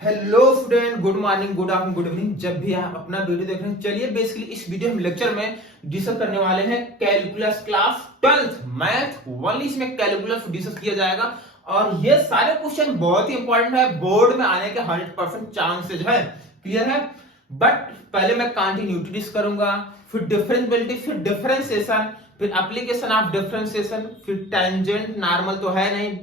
Hello student, good morning, good afternoon, good evening. जब भी आप अपना वीडियो देख रहे हैं, चलिए बेसिकली इस वीडियो में लेक्चर में डिस्कस करने वाले हैं calculus class 12th math only. इसमें कैलकुलस डिस्कस किया जाएगा और ये सारे क्वेश्चन बहुत ही इंपॉर्टेंट है, बोर्ड में आने के 100% चांसेज है। क्लियर है? बट पहले मैं कंटिन्यूटी डिस्कस करूंगा, फिर डिफरेंशिएबिलिटी, फिर डिफरेंशिएशन, फिर एप्लीकेशन ऑफ डिफरेंशिएशन, फिर टेंजेंट नॉर्मल तो है नहीं,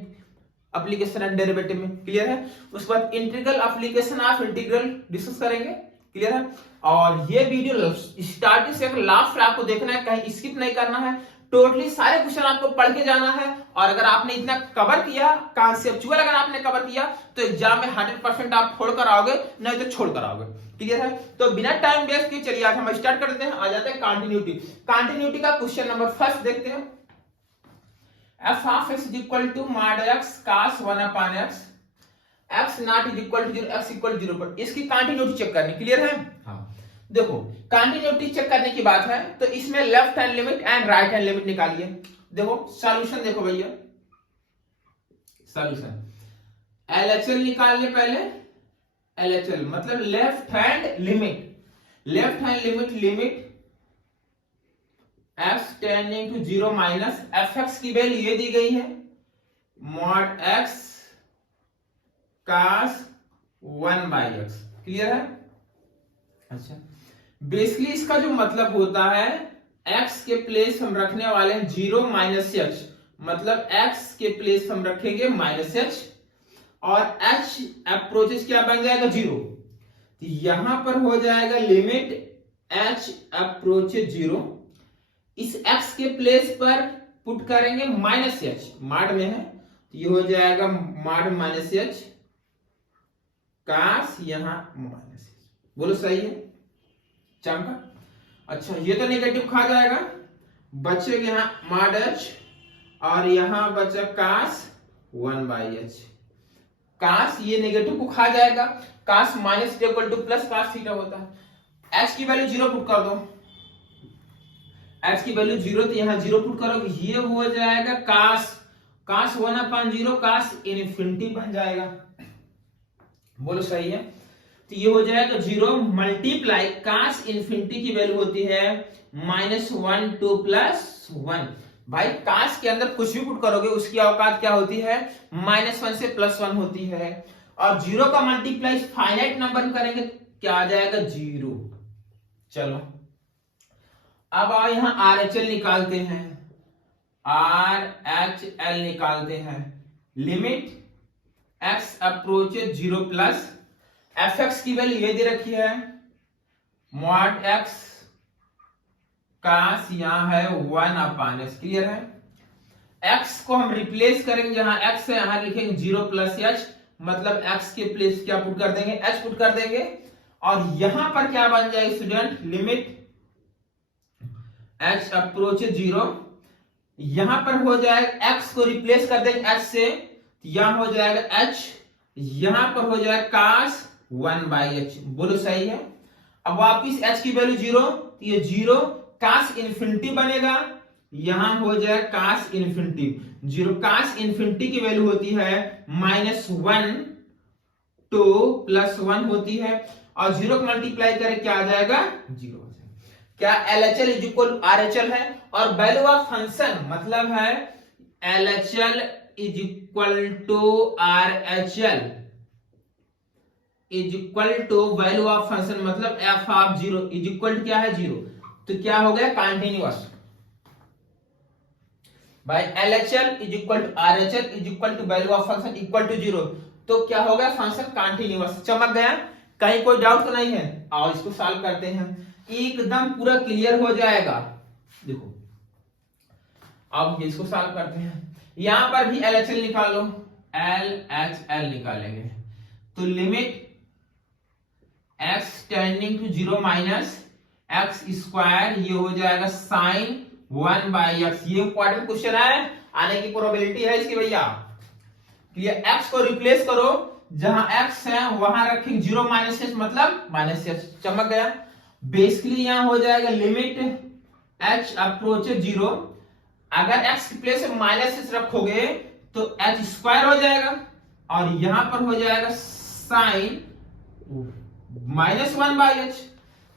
एप्लीकेशन एंड डेरिवेटिव में। क्लियर है? उसके बाद integral application of integral discuss करेंगे। क्लियर है? और ये वीडियो स्टार्टिंग से लास्ट आपको देखना है, कहीं स्किप नहीं करना है। टोटली सारे क्वेश्चन आपको पढ़ के जाना है और अगर आपने इतना कवर किया, कॉन्सेप्चुअल अगर आपने कवर किया तो एग्जाम में 100% आप फोड़ कर आओगे, नहीं तो छोड़ कर आओगे। क्लियर है? तो बिना टाइम वेस्ट किए चलिए आज हम स्टार्ट करते हैं। आ जाते हैं कंटिन्यूटी। कंटिन्यूटी का क्वेश्चन नंबर फर्स्ट देखते हैं। f of x is equal to mod x cos 1 upon x, x not is equal to 0, x equal to 0 पर इसकी कंटिन्यूटी चेक करनी। क्लियर है? हाँ, देखो कंटिन्यूटी चेक करने की बात है तो इसमें left hand limit and right hand limit निकालिए। देखो सॉल्यूशन देखो भैया, सॉल्यूशन LHL निकालिए पहले। LHL मतलब left hand limit, left hand limit, limit x tending to 0 minus fx की वैल्यू ये दी गई है mod x cos 1 by x। Clear है? अच्छा, बेसिकली इसका जो मतलब होता है, x के प्लेस हम रखने वाले हैं 0 माइनस h, मतलब x के प्लेस हम रखेंगे माइनस h और h अप्रोचेस क्या बन जाएगा 0, तो यहां पर हो जाएगा लिमिट h अप्रोचेस 0। इस x के प्लेस पर पुट करेंगे माइनस एच, माड में है तो ये हो जाएगा माड माइनस एच कास यहां माइनस एच। बोलो सही है? चमका। अच्छा, ये तो नेगेटिव खा जाएगा, बचेगा यहां माड एच और यहां बचा कास 1 बाई एच। कास ये नेगेटिव को खा जाएगा, cos minus equal to plus cos theta होता है। x की वैल्यू 0 पुट कर दो, x की वैल्यू 0 तो यहां 0 पुट करोगे, ये हो जाएगा कास 1 अपॉन 0 कास इनफिनिटी बन जाएगा। बोलो सही है? तो ये हो जाएगा 0 मल्टीप्लाई कास इनफिनिटी की वैल्यू होती है -1 2 प्लस 1। भाई कास के अंदर कुछ भी पुट करोगे उसकी औकात क्या होती है, -1 से +1 होती है और 0 का मल्टीप्लाई फाइनाइट नंबर करेंगे क्या आ जाएगा 0। चलो अब आओ यहां RHL निकालते हैं, RHL निकालते हैं। Limit x approaches 0 plus fx की वैल्यू ये दे रखी है मॉड x कास यहां है 1 अपान x। क्लियर है? x को हम रिप्लेस करेंगे, जहां x है यहां लिखेंगे 0 प्लस h, मतलब x के प्लेस क्या पुट कर देंगे, h पुट कर देंगे और यहां पर क्या बन जाएगा स्टूडेंट, लिमिट h अप्रोचेस 0, यहां पर हो जाएगा x को रिप्लेस कर देंगे h से, यहां हो जाएगा h, यहां पर हो जाएगा cos 1 बाई h। बोलो सही है? अब वापिस h की वैल्यू 0, तो ये 0 cos इनफिनिटी बनेगा, यहां हो जाएगा cos इनफिनिटी 0। cos इनफिनिटी की वैल्यू होती है -1 2 प्लस 1 होती है और 0 को मल्टीप्लाई करें क्या आ जाएगा 0। क्या LHL इज इक्वल RHL है और वैल्यू ऑफ फंक्शन मतलब है LHL is equal to RHL is equal to value of function मतलब f ऑफ 0 इज इक्वल क्या है 0, तो क्या हो गया कंटिन्यूअस। भाई LHL is equal to RHL is equal to value of function equal to 0, तो क्या हो गया फंक्शन कंटिन्यूअस। चमक गया? कहीं कोई डाउट तो नहीं है? आओ इसको सॉल्व करते हैं, एकदम पूरा क्लियर हो जाएगा। देखो अब इसको सॉल्व करते हैं, यहां पर भी LHL निकालो, LHL निकालेंगे तो limit x tending to 0 minus x square, ये हो जाएगा sin 1 बाई x। ये इंपॉर्टेंट क्वेश्चन है, आने की प्रोबेबिलिटी है इसकी भैया। क्लियर? x को रिप्लेस करो, जहां x है वहां रखेंगे 0 माइनस h, मतलब माइनस h। चमक गया? बेसिकली यहां हो जाएगा लिमिट h अप्रोचेस 0, अगर x के प्लेस माइनस h रखोगे तो h स्क्वायर हो जाएगा और यहां पर हो जाएगा sine -1/h।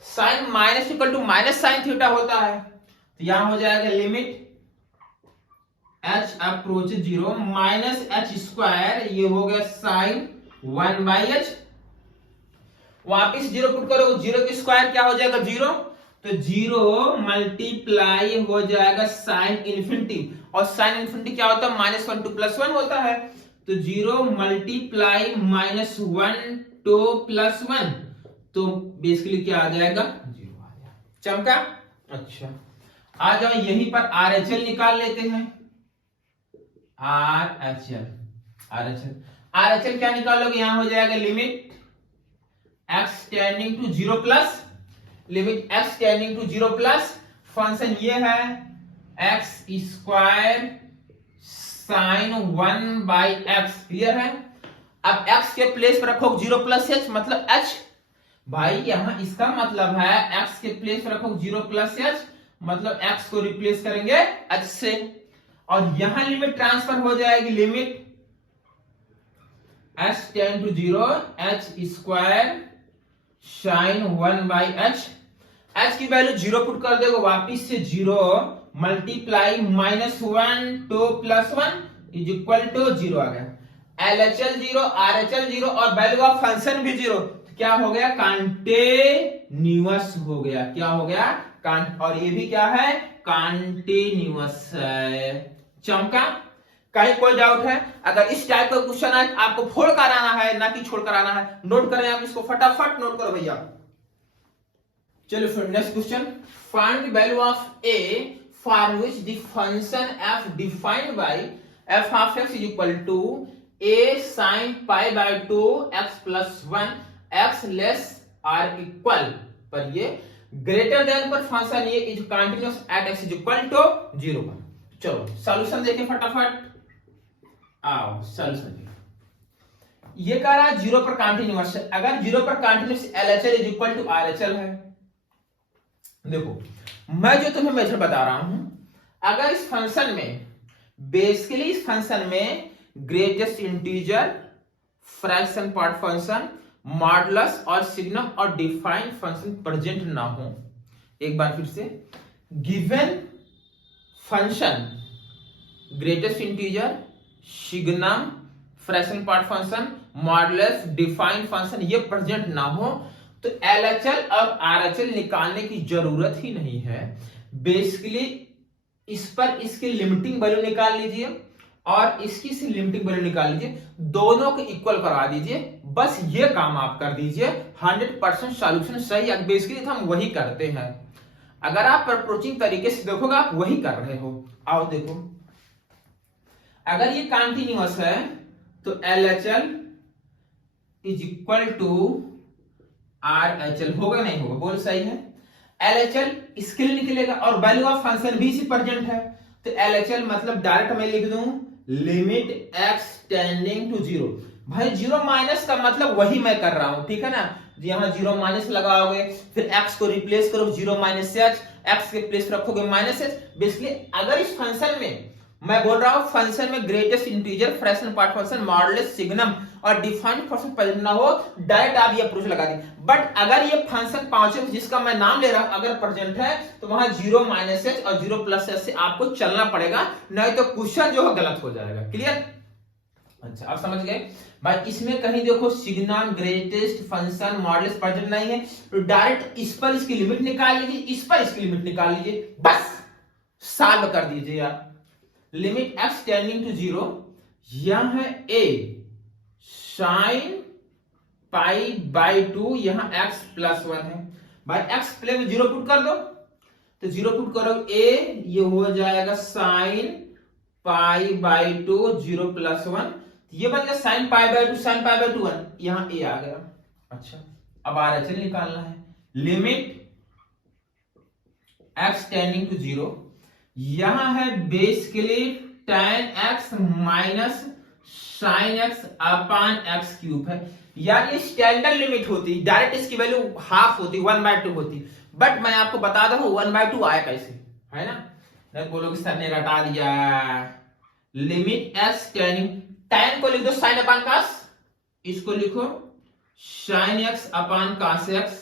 Sine minus equal to minus sine theta होता है, तो यहां हो जाएगा limit h approach 0 minus h square, ये हो गया साइन 1/h। वापिस 0 पुट करो, 0 की स्क्वायर क्या हो जाएगा 0, तो 0 मल्टीप्लाई हो जाएगा साइन इन्फिनिटी, और साइन इन्फिनिटी क्या होता है -1 to +1 होता है, तो 0 मल्टीप्लाई -1 to +1, तो बेसिकली क्या आ जाएगा 0 आ जाएगा। चमका? अच्छा, आ जाओ यहीं पर RHL निकाल लेते हैं। RHL क्या निकालोगे, यहां हो जाएगा limit x tending to 0 plus, limit x tending to 0 plus, function ये है x square sine 1/x, clear है। अब x के प्लेस पर रखो 0 प्लस h मतलब h, भाई यहां इसका मतलब है x के प्लेस पर रखो 0 प्लस h मतलब x को रिप्लेस करेंगे h से, और यहां लिमिट ट्रांसफर हो जाएगी, limit h tend to 0 h square sine 1/h, h की वैल्यू 0 पुट कर देगा, वापिस से 0 multiply -1 to +1 is equal to 0 आ गया। LHL 0, RHL 0 और वैल्यू ऑफ फंक्शन भी 0, तो क्या हो गया कंटिन्यूअस हो गया, क्या हो गया और ये भी क्या है कंटिन्यूअस है। चमका? कहीं कोई डाउट है? अगर इस टाइप का क्वेश्चन है आपको फोड़ कर आना है ना कि छोड़ कर आना है, नोट करें आप इसको, फटाफट नोट करो भैया। चलो फिर next question, find the value of a for which the function f defined by f of x is equal to a sin π/2 x + 1 x less or equal पर ये ग्रेटर देन पर फंक्शन ये is continuous at x is equal to 0 पर। चलो solution देखें फटाफट, आओ solution. ये कह रहा है 0 पर कंटीन्यूअस है, अगर 0 पर continuous LHL is equal to RHL है। देखो मैं जो तुम्हें मेथड बता रहा हूं, अगर इस फंक्शन में बेसिकली इस फंक्शन में greatest integer, fraction part function, modulus और सिग्नम और डिफाइंड फंक्शन प्रेजेंट ना हो, एक बार फिर से, given function greatest integer, signum, fraction part function, modulus, defined function ये प्रेजेंट ना हो, तो LHL और RHL निकालने की जरूरत ही नहीं है। बेसिकली इस पर इसकी लिमिटिंग वैल्यू निकाल लीजिए और इसकी से लिमिटिंग वैल्यू निकाल लीजिए, दोनों को इक्वल करवा दीजिए, बस ये काम आप कर दीजिए, 100% सॉल्यूशन सही है। बेसिकली हम वही करते हैं, अगर आप अप्रोचिंग तरीके से देखोगे आप वही कर रहे हो। आओ देखो, अगर ये कंटिन्यूअस है तो LHL is equal to RHL होगा नहीं होगा, बोल सही है। LHL इसके लिए निकलेगा और वैल्यू ऑफ फंक्शन भी इसी प्रेजेंट है, तो LHL मतलब डायरेक्ट मैं लिख दूं लिमिट x टेंडिंग टू 0। भाई 0 माइनस का मतलब वही मैं कर रहा हूं, ठीक है ना, यहां 0 माइनस लगाओगे, फिर x को रिप्लेस करो 0 माइनस से h, x के प्लेस रखोगे माइनस h। बेसिकली अगर इस फंक्शन में मैं बोल रहा हूं फंक्शन में greatest integer, fraction part function, modulus, signum और डिफाइंड फंक्शन प्रेजेंट ना हो, डायरेक्ट आप ये अप्रोच लगा दें। बट अगर ये फंक्शन पांचों जिसका मैं नाम ले रहा हूं अगर प्रेजेंट है तो वहां 0 माइनस h और 0 प्लस h से आपको चलना पड़ेगा, नहीं तो क्वेश्चन जो है गलत हो जाएगा। क्लियर? अच्छा आप समझ गए भाई। इसमें कहीं देखो signum, greatest function, modulus present नहीं है, तो डायरेक्ट इस पर इसकी लिमिट निकाल लीजिए, इस पर इसकी लिमिट निकाल लीजिए, बस सॉल्व कर दीजिए यार। लिमिट x टेंडिंग टू 0, यह है a साइन π/2, यहां x + 1 है, भाई x प्लेस में 0 पुट कर दो, तो 0 पुट करो a, ये हो जाएगा साइन π/2 0 + 1, ये बन गया साइन π/2 साइन π/2 1, यहां a आ गया। अच्छा अब RHL निकालना है, लिमिट x टेंडिंग टू 0, यहां है basically tan x minus sine x upon x³ है, यार ये स्टैंडर्ड लिमिट होती, डायरेक्ट इसकी वैल्यू हाफ होती, 1/2 होती, बट मैं आपको बता दूं 1/2 आया कैसे, है ना, नहीं बोलोगे सर ने रटा दिया। लिमिट x tan को लिख दो साइन अपान cos, इसको लिखो साइन एक्स अपान कास एक्स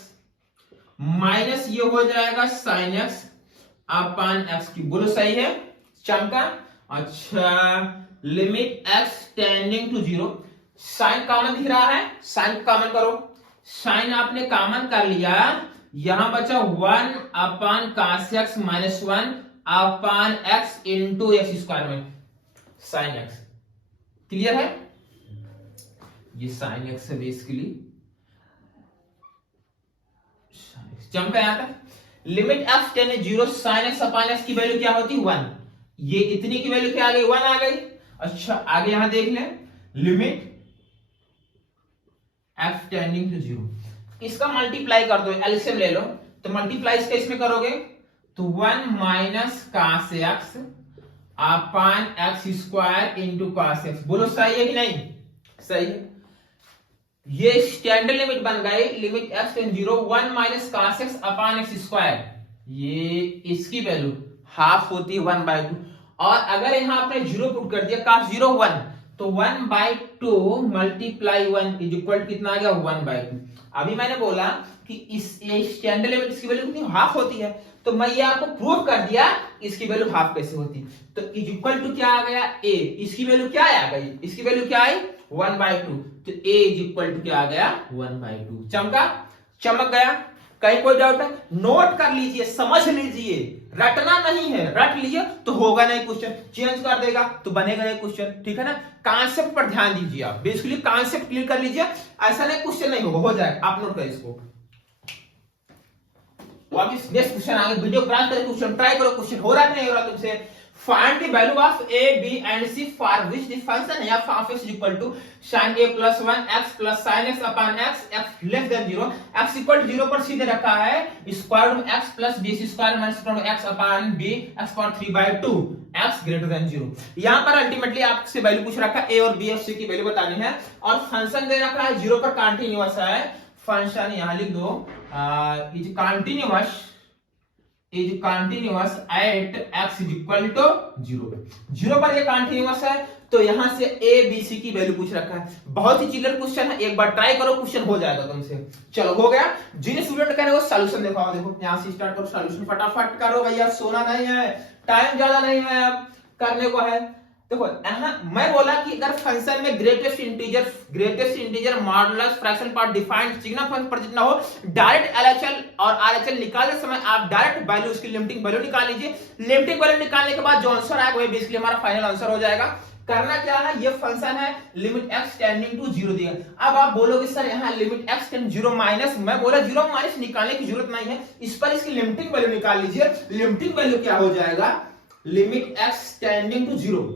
माइनस ये हो जाएगा साइन एक्स अपान एक्स की। बोलो सही है चमका। अच्छा limit x tending to zero, sine common दिख रहा है, साइन कॉमन करो। साइन आपने कॉमन कर लिया, यहां बचा 1 upon cos x minus 1 upon x into x square में साइन एक्स। क्लियर है? ये साइन एक्स है बेसिकली। चमका यहां तक। Limit x tend zero, sine x upon x की वैल्यू क्या होती है 1। ये इतनी की वैल्यू क्या आ गई 1 आ गई। अच्छा आगे यहां देख लें, limit x tending to zero, इसका मल्टीप्लाई कर दो, एलसीएम ले लो। तो मल्टीप्लाई इसका इसमें करोगे तो 1 minus cos x upon x square into cos x. बोलो सही है कि नहीं? सही है। ये स्टैंडर्ड लिमिट बन गई, limit x tend zero 1 minus cos x upon x square, ये इसकी वैल्यू हाफ होती है 1/2। और अगर यहां आपने जीरो पुट कर दिया, कास जीरो 1, तो 1/2 मल्टीप्लाई 1 इज इक्वल कितना आ गया 1/2। अभी मैंने बोला कि इस स्टैंडर्ड लिमिट इसकी वैल्यू कितनी हाफ होती है, तो मैं ये आपको प्रूव कर दिया इसकी वैल्यू हाफ कैसे होती। तो इज इक्वल टू क्या आ गया a, इसकी वैल्यू क्या आ गई, इसकी वैल्यू क्या आई 1/2, तो a इज इक्वल टू क्या आ गया 1/2। चमका? चमक गया। कहीं कोई डाउट है? नोट कर लीजिए, समझ लीजिए, रटना नहीं है, रट लिए तो होगा नहीं क्वेश्चन, चेंज कर देगा तो बनेगा नहीं क्वेश्चन, ठीक है ना। कॉन्सेप्ट पर ध्यान दीजिए, आप बेसिकली कॉन्सेप्ट क्लियर कर लीजिए, ऐसा नहीं क्वेश्चन नहीं होगा, हो जाएगा। आप नोट करें इसको। नेक्स्ट क्वेश्चन आगे, वीडियो क्रॉस करके क्वेश्चन ट्राई करो, क्वेश्चन हो रहा है नहीं हो रहा तुमसे। Find the value of a, b and c for which the function f of x is equal to sin a plus 1 x plus sin x upon x, x less than 0, x equal to 0 पर सीधे रखा है square root x plus b square minus square root x upon b x power 3/2 x greater than 0। यहाँ पर ultimately आपसे value पूछ रखा है a और b और c की वैल्यू बतानी है, और फंक्शन दे रखा है 0 पर कंटीन्यूअस है। फंक्शन यहाँ लिख दो is continuous at x is equal to 0। 0 पर ये कंटिन्यूअस है, तो यहां से a b c की वैल्यू पूछ रखा है। बहुत ही चिल्लर क्वेश्चन है, एक बार ट्राई करो, क्वेश्चन हो जाएगा तुमसे। चलो हो गया। जिन स्टूडेंट कह रहे हो सॉल्यूशन दिखाओ, देखो यहां से स्टार्ट करो, सॉल्यूशन फटाफट करो भैया, सोना नहीं है, टाइम ज्यादा नहीं है, अब करने को है। देखो यहाँ मैं बोला कि अगर फंक्शन में greatest integer modulus fraction part defined sigma function पर जितना हो, डायरेक्ट एलएचएल और आरएचएल निकालते समय आप डायरेक्ट वैल्यू उसकी लिमिटिंग वैल्यू निकाल लीजिए। लिमिटिंग वैल्यू निकालने के बाद जो आंसर आएगा वही बेसिकली हमारा फाइनल आंसर हो जाएगा। करना क्या है, ये फंक्शन है लिमिट x टेंडिंग टू 0 दिया। अब आप बोलोगे सर यहाँ लिमिट x टेंड 0 माइनस, मैं बोला 0 माइनस निकालने की जरूरत नहीं है, इस पर इसकी लिमिटिंग वैल्यू निकाल लीजिए। लिमिटिंग वैल्यू क्या हो जाएगा, लिमिट x टेंडिंग टू 0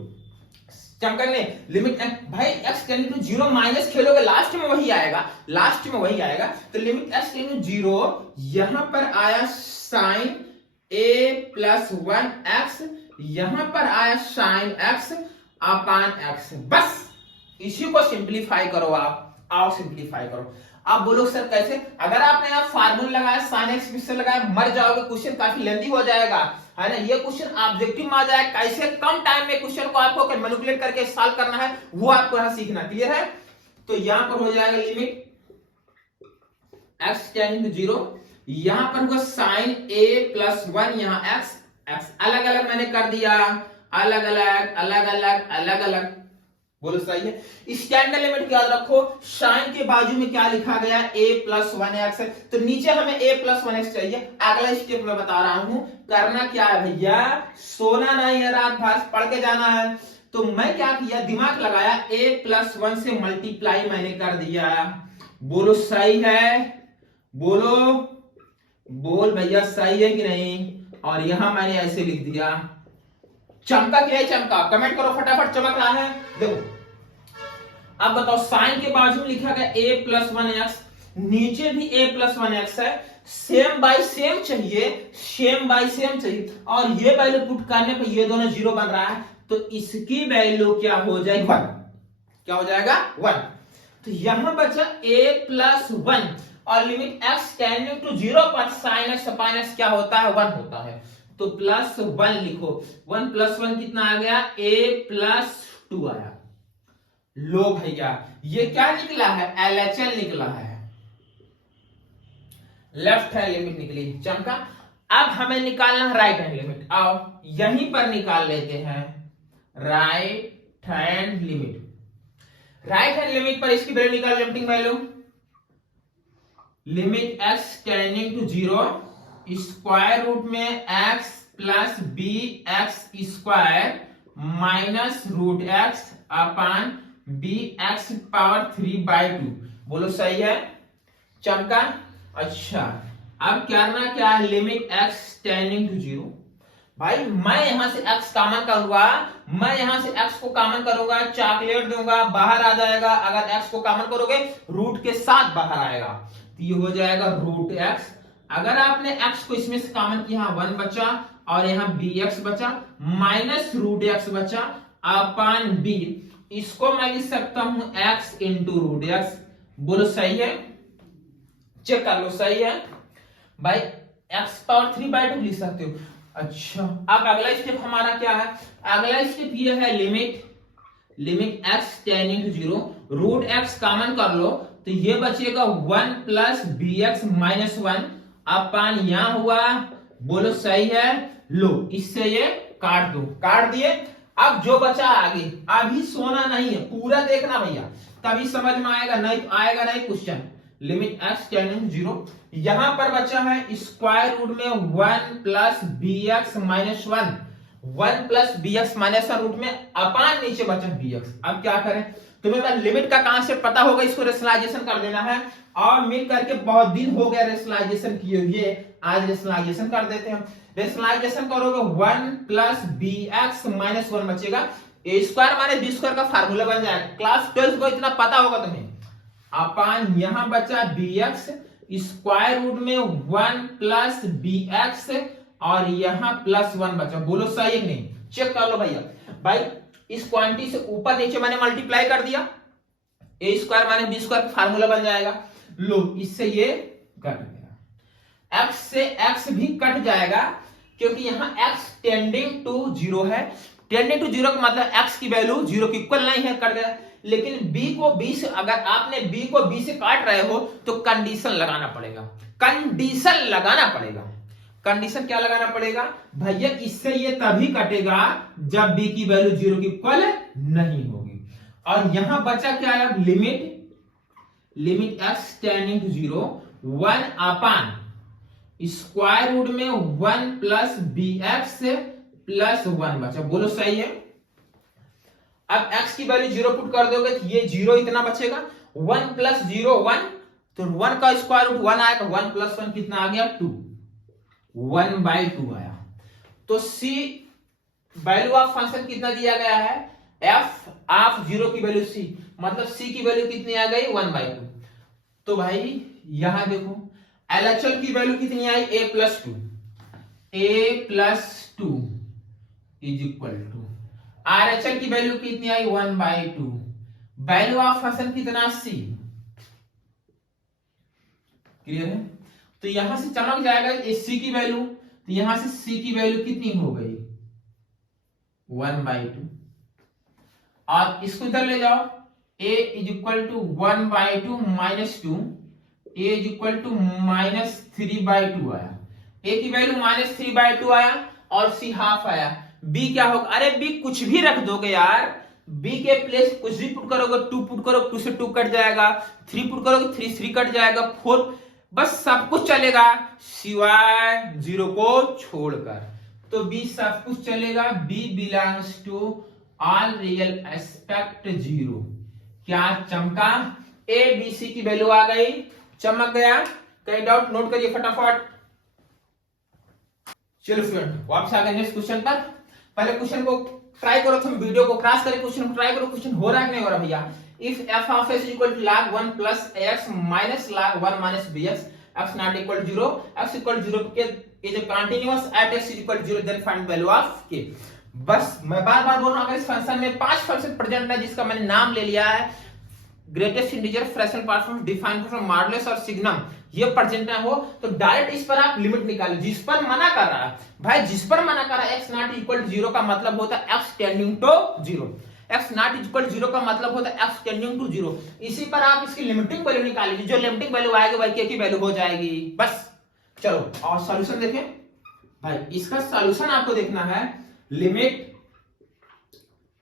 चमकने लिमिट भाई x टेंडिंग टू 0 माइनस खेलोगे लास्ट में वही आएगा, लास्ट में वही आएगा। तो लिमिट x टेंडिंग टू 0, यहां पर आया sin a प्लस 1x, यहां पर आया sin x अपान x। बस इसी को सिंप्लीफाई करो, आप आओ सिंप्लीफाई करो। आप बोलो सर कैसे, अगर आपने यहाँ फार्मूला लगाया sin x पिक्सल लगाया मर जाओगे, क्वेश्चन काफी लेंथी हो जाएगा, है ना। ये क्वेश्चन ऑब्जेक्टिव में आ जाए, कैसे कम टाइम में क्वेश्चन को आपको मैनिपुलेट करके सॉल्व करना है, वो आपको यहाँ सीखना। क्लियर है? तो यहाँ पर हो जाएगा लिमिट x टेंडिंग टू 0, यहाँ पर होगा sin a प्लस 1, यहाँ x अलग अलग मैंने कर दिया, अलग अलग अलग अलग अलग अलग। बोलो सही है। स्टैंडर्ड लिमिट याद रखो, साइन के बाजू में क्या लिखा गया a प्लस 1x, तो नीचे हमें a प्लस 1x चाहिए। अगला स्टेप मैं बता रहा हूं, करना क्या है भैया, सोना नहीं है, रात भर पढ़ के जाना है। तो मैं क्या किया, दिमाग लगाया, a प्लस 1 से मल्टीप्लाई मैंने कर दिया। बोलो सही है, बोलो बोल भैया सही है कि नहीं। और यहां मैंने ऐसे लिख दिया। चमका कि नहीं चमका, कमेंट करो फटाफट, चमक रहा है। देखो अब बताओ, साइन के बाजू में लिखा गया a प्लस 1x, नीचे भी a प्लस 1x है, सेम बाय सेम चाहिए, सेम बाय सेम चाहिए, और ये वैल्यू पुट करने पे ये दोनों 0 बन रहा है, तो इसकी वैल्यू क्या हो जाएगी 1। क्या हो जाएगा 1। तो यहां बचा a प्लस 1, और लिमिट x टेंडिंग टू 0 पर sin x अपान x क्या होता है 1 होता है, तो प्लस 1 लिखो। 1 प्लस 1 कितना आ गया, a प्लस 2 आया। लो भैया ये क्या निकला है, LHL निकला है। लेफ्ट हैंड लिमिट निकली, चमका। अब हमें निकालना है राइट हैंड लिमिट। आओ यहीं पर निकाल लेते हैं right hand limit. Right hand limit पर इसकी वैल्यू निकाल, limiting value limit x tending to 0 square root में x plus b x square minus root x upon b x power 3/2। बोलो सही है, चमका। अच्छा अब क्या है, लिमिट x टेंडिंग टू 0। भाई मैं यहां से x कॉमन करूंगा, मैं यहां से x को कॉमन करूंगा, चॉकलेट दूंगा, बाहर आ जाएगा। अगर x को कॉमन करोगे रूट के साथ बाहर आएगा, तो ये हो जाएगा रूट x। अगर आपने x को इसमें से कॉमन किया, 1 बचा और यहाँ bx बचा माइनस रूट x बचा अपान b। इसको मैं लिख सकता हूं x इंटू रूट x। बोलो सही है, चेक कर लो सही है भाई, x पावर 3/2 लिख सकते हो। अच्छा अब अगला स्टेप हमारा क्या है, अगला स्टेप ये है limit x tending to 0, root x common कर लो तो ये बचेगा 1 plus b x minus 1 upon यहां हुआ। बोलो सही है, लो इससे ये काट दो, काट दिए। अब जो बचा आगे, अभी सोना नहीं है, पूरा देखना भैया, तभी समझ में आएगा, नहीं तो आएगा नहीं question. Limit x tending to 0, यहां पर बचा है स्क्वायर रूट में 1 plus b x minus 1, 1 plus b x minus 1 root में अपान नीचे बचा बी एक्स। अब क्या करें, तुम्हें लिमिट का कांसेप्ट पता होगा, इसको रेशनलाइजेशन कर देना है। और मिल करके बहुत दिन हो गया रेशनलाइजेशन किए हुए, आज रेशनलाइजेशन कर देते हैं। रेशनलाइजेशन करोगे 1 प्लस बी एक्स माइनस 1 बचेगा, ए स्क्वायर माइनस बी स्क्वायर का फार्मूला बन जाएगा, क्लास 12 को इतना पता होगा तुम्हें। अपान यहां बचा बी एक्स स्क्वायर रूट में 1 प्लस बी एक्स और यहां प्लस 1 बचा। बोलो सही है नहीं, चेक कर लो भैया। भाई इस क्वांटिटी से ऊपर नीचे मैंने मल्टीप्लाई कर दिया, A square minus B square formula बन जाएगा। लो इससे ये कट गया, x से x भी कट जाएगा क्योंकि यहां x टेंडिंग टू 0 है। टेंडिंग टू 0 का मतलब x की वैल्यू 0 के इक्वल नहीं है, कट गया। लेकिन b को b से, अगर आपने b को b से काट रहे हो तो कंडीशन लगाना पड़ेगा, कंडीशन लगाना पड़ेगा। कंडीशन क्या लगाना पड़ेगा भैया, इससे ये तभी कटेगा जब b की वैल्यू 0 के इक्वल नहीं होगी। और यहां बचा क्या है, limit x tending to 0 1 upon square root में 1 प्लस बी एक्स प्लस 1 बचा। बोलो सही है। अब x की वैल्यू 0 पुट कर दोगे तो ये 0 इतना बचेगा, 1 प्लस 0 1, तो 1 का स्क्वायर रूट 1 आएगा, 1 प्लस 1 कितना आ गया 2, 1/2 आया। तो c वैल्यू ऑफ फंक्शन कितना दिया गया है, f ऑफ 0 की वैल्यू c, मतलब c की वैल्यू कितनी आ गई 1/2। तो भाई यहां देखो LHL की वैल्यू कितनी आई, a plus 2 is equal to RHL की वैल्यू कितनी आई 1/2, वैल्यू ऑफ फंक्शन कितना c। क्लियर है, तो यहां से चमक जाएगा c की वैल्यू, तो यहां से c की वैल्यू कितनी हो गई 1/2। और इसको इधर ले जाओ, a is equal to 1/2 minus 2, a is equal to minus 3/2 आया, a की वैल्यू माइनस 3/2 आया और c हाफ आया। b क्या होगा, अरे b कुछ भी रख दोगे यार, b के प्लेस कुछ भी पुट करोगे, 2 पुट करो 2 से 2 कट जाएगा, 3 पुट करोगे 3 कट जाएगा, 4, बस सब कुछ चलेगा सिवाय 0 को छोड़कर। तो b सब कुछ चलेगा, b belongs to all real except 0। क्या चमका, a b c की वैल्यू आ गई, चमक गया। कहीं डाउट नोट करिए फटाफट। चलो फ्रेंड वापस आ गए नेक्स्ट क्वेश्चन पर। पहले क्वेश्चन को ट्राई करो, तुम वीडियो को क्रॉस करके क्वेश्चन को ट्राई करो, क्वेश्चन हो रहा है कि नहीं हो रहा भैया। If f of s equal to log 1 plus ax minus log 1 minus bx, x not equal to 0, x equal to 0 के is a continuous at x equal to 0, then find value of k। बस मैं बार बार बोल रहा हूं, अगर इस function में 5 function present है जिसका मैंने नाम ले लिया है, greatest integer, fractional part from, define from, modulus और सिग्नम, ये प्रेजेंट हो तो डायरेक्ट इस पर आप लिमिट निकालो। जिस पर मना कर रहा है भाई, जिस पर मना कर रहा है x नॉट इक्वल टू 0 का मतलब होता है x tending to 0। X not equal zero का मतलब होता है एक्स टेंडिंग टू जीरो। इसी पर आप इसकी लिमिटिंग वैल्यू निकालिए, जो लिमिटिंग वैल्यू आएगी वही के की वैल्यू हो जाएगी। बस चलो और सॉल्यूशन देखें भाई। इसका सॉल्यूशन आपको देखना है, limit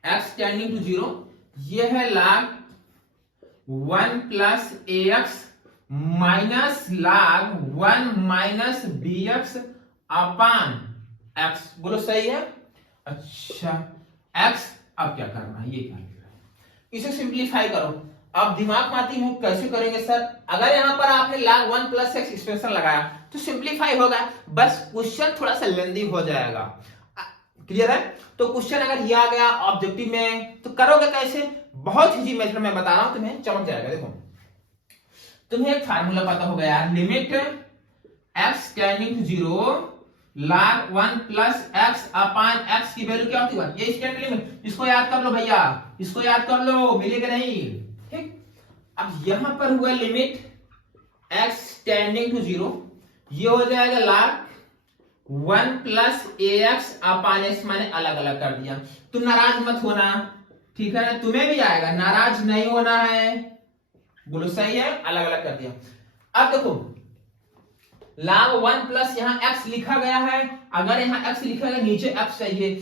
x tending to zero, ये है log 1 प्लस ए x minus log 1 minus B x upon x. बोलो सही है? अच्छा एक्स, अब क्या करना है, ये क्या लिख रहा है, इसे सिंप्लीफाई करो। अब दिमाग में आती है कैसे करेंगे सर, अगर यहां पर आपने log 1 प्लस एक्स एक्सप्रेशन लगाया तो सिंप्लीफाई होगा, बस क्वेश्चन थोड़ा सा लेंदी हो जाएगा। क्लियर है? तो क्वेश्चन अगर ये आ गया ऑब्जेक्टिव में तो करोगे कैसे, बहुत इजी मेथड मैं बता रहा हूं, तुम्हें चमक जाएगा। देखो तुम्हें एक फार्मूला पता होगा यार, limit x tending to zero log 1 plus x upon x की वैल्यू क्या होती है, ये स्टैंडर्ड लिमिट। इसको याद कर लो भैया, इसको याद कर लो, मिलेगा नहीं। ठीक, अब यहां पर हुआ limit x tending to zero, ये हो जाएगा log 1 प्लस ए एक्स अपान एक्स, मैंने अलग अलग कर दिया। तुम नाराज मत होना, ठीक है ना, तुम्हें भी आएगा, नाराज नहीं होना है। बोलो सही है, अलग अलग कर दिया। अब देखो log 1 प्लस यहाँ x लिखा गया है, अगर यहाँ x लिखा गया नीचे x चाहिए,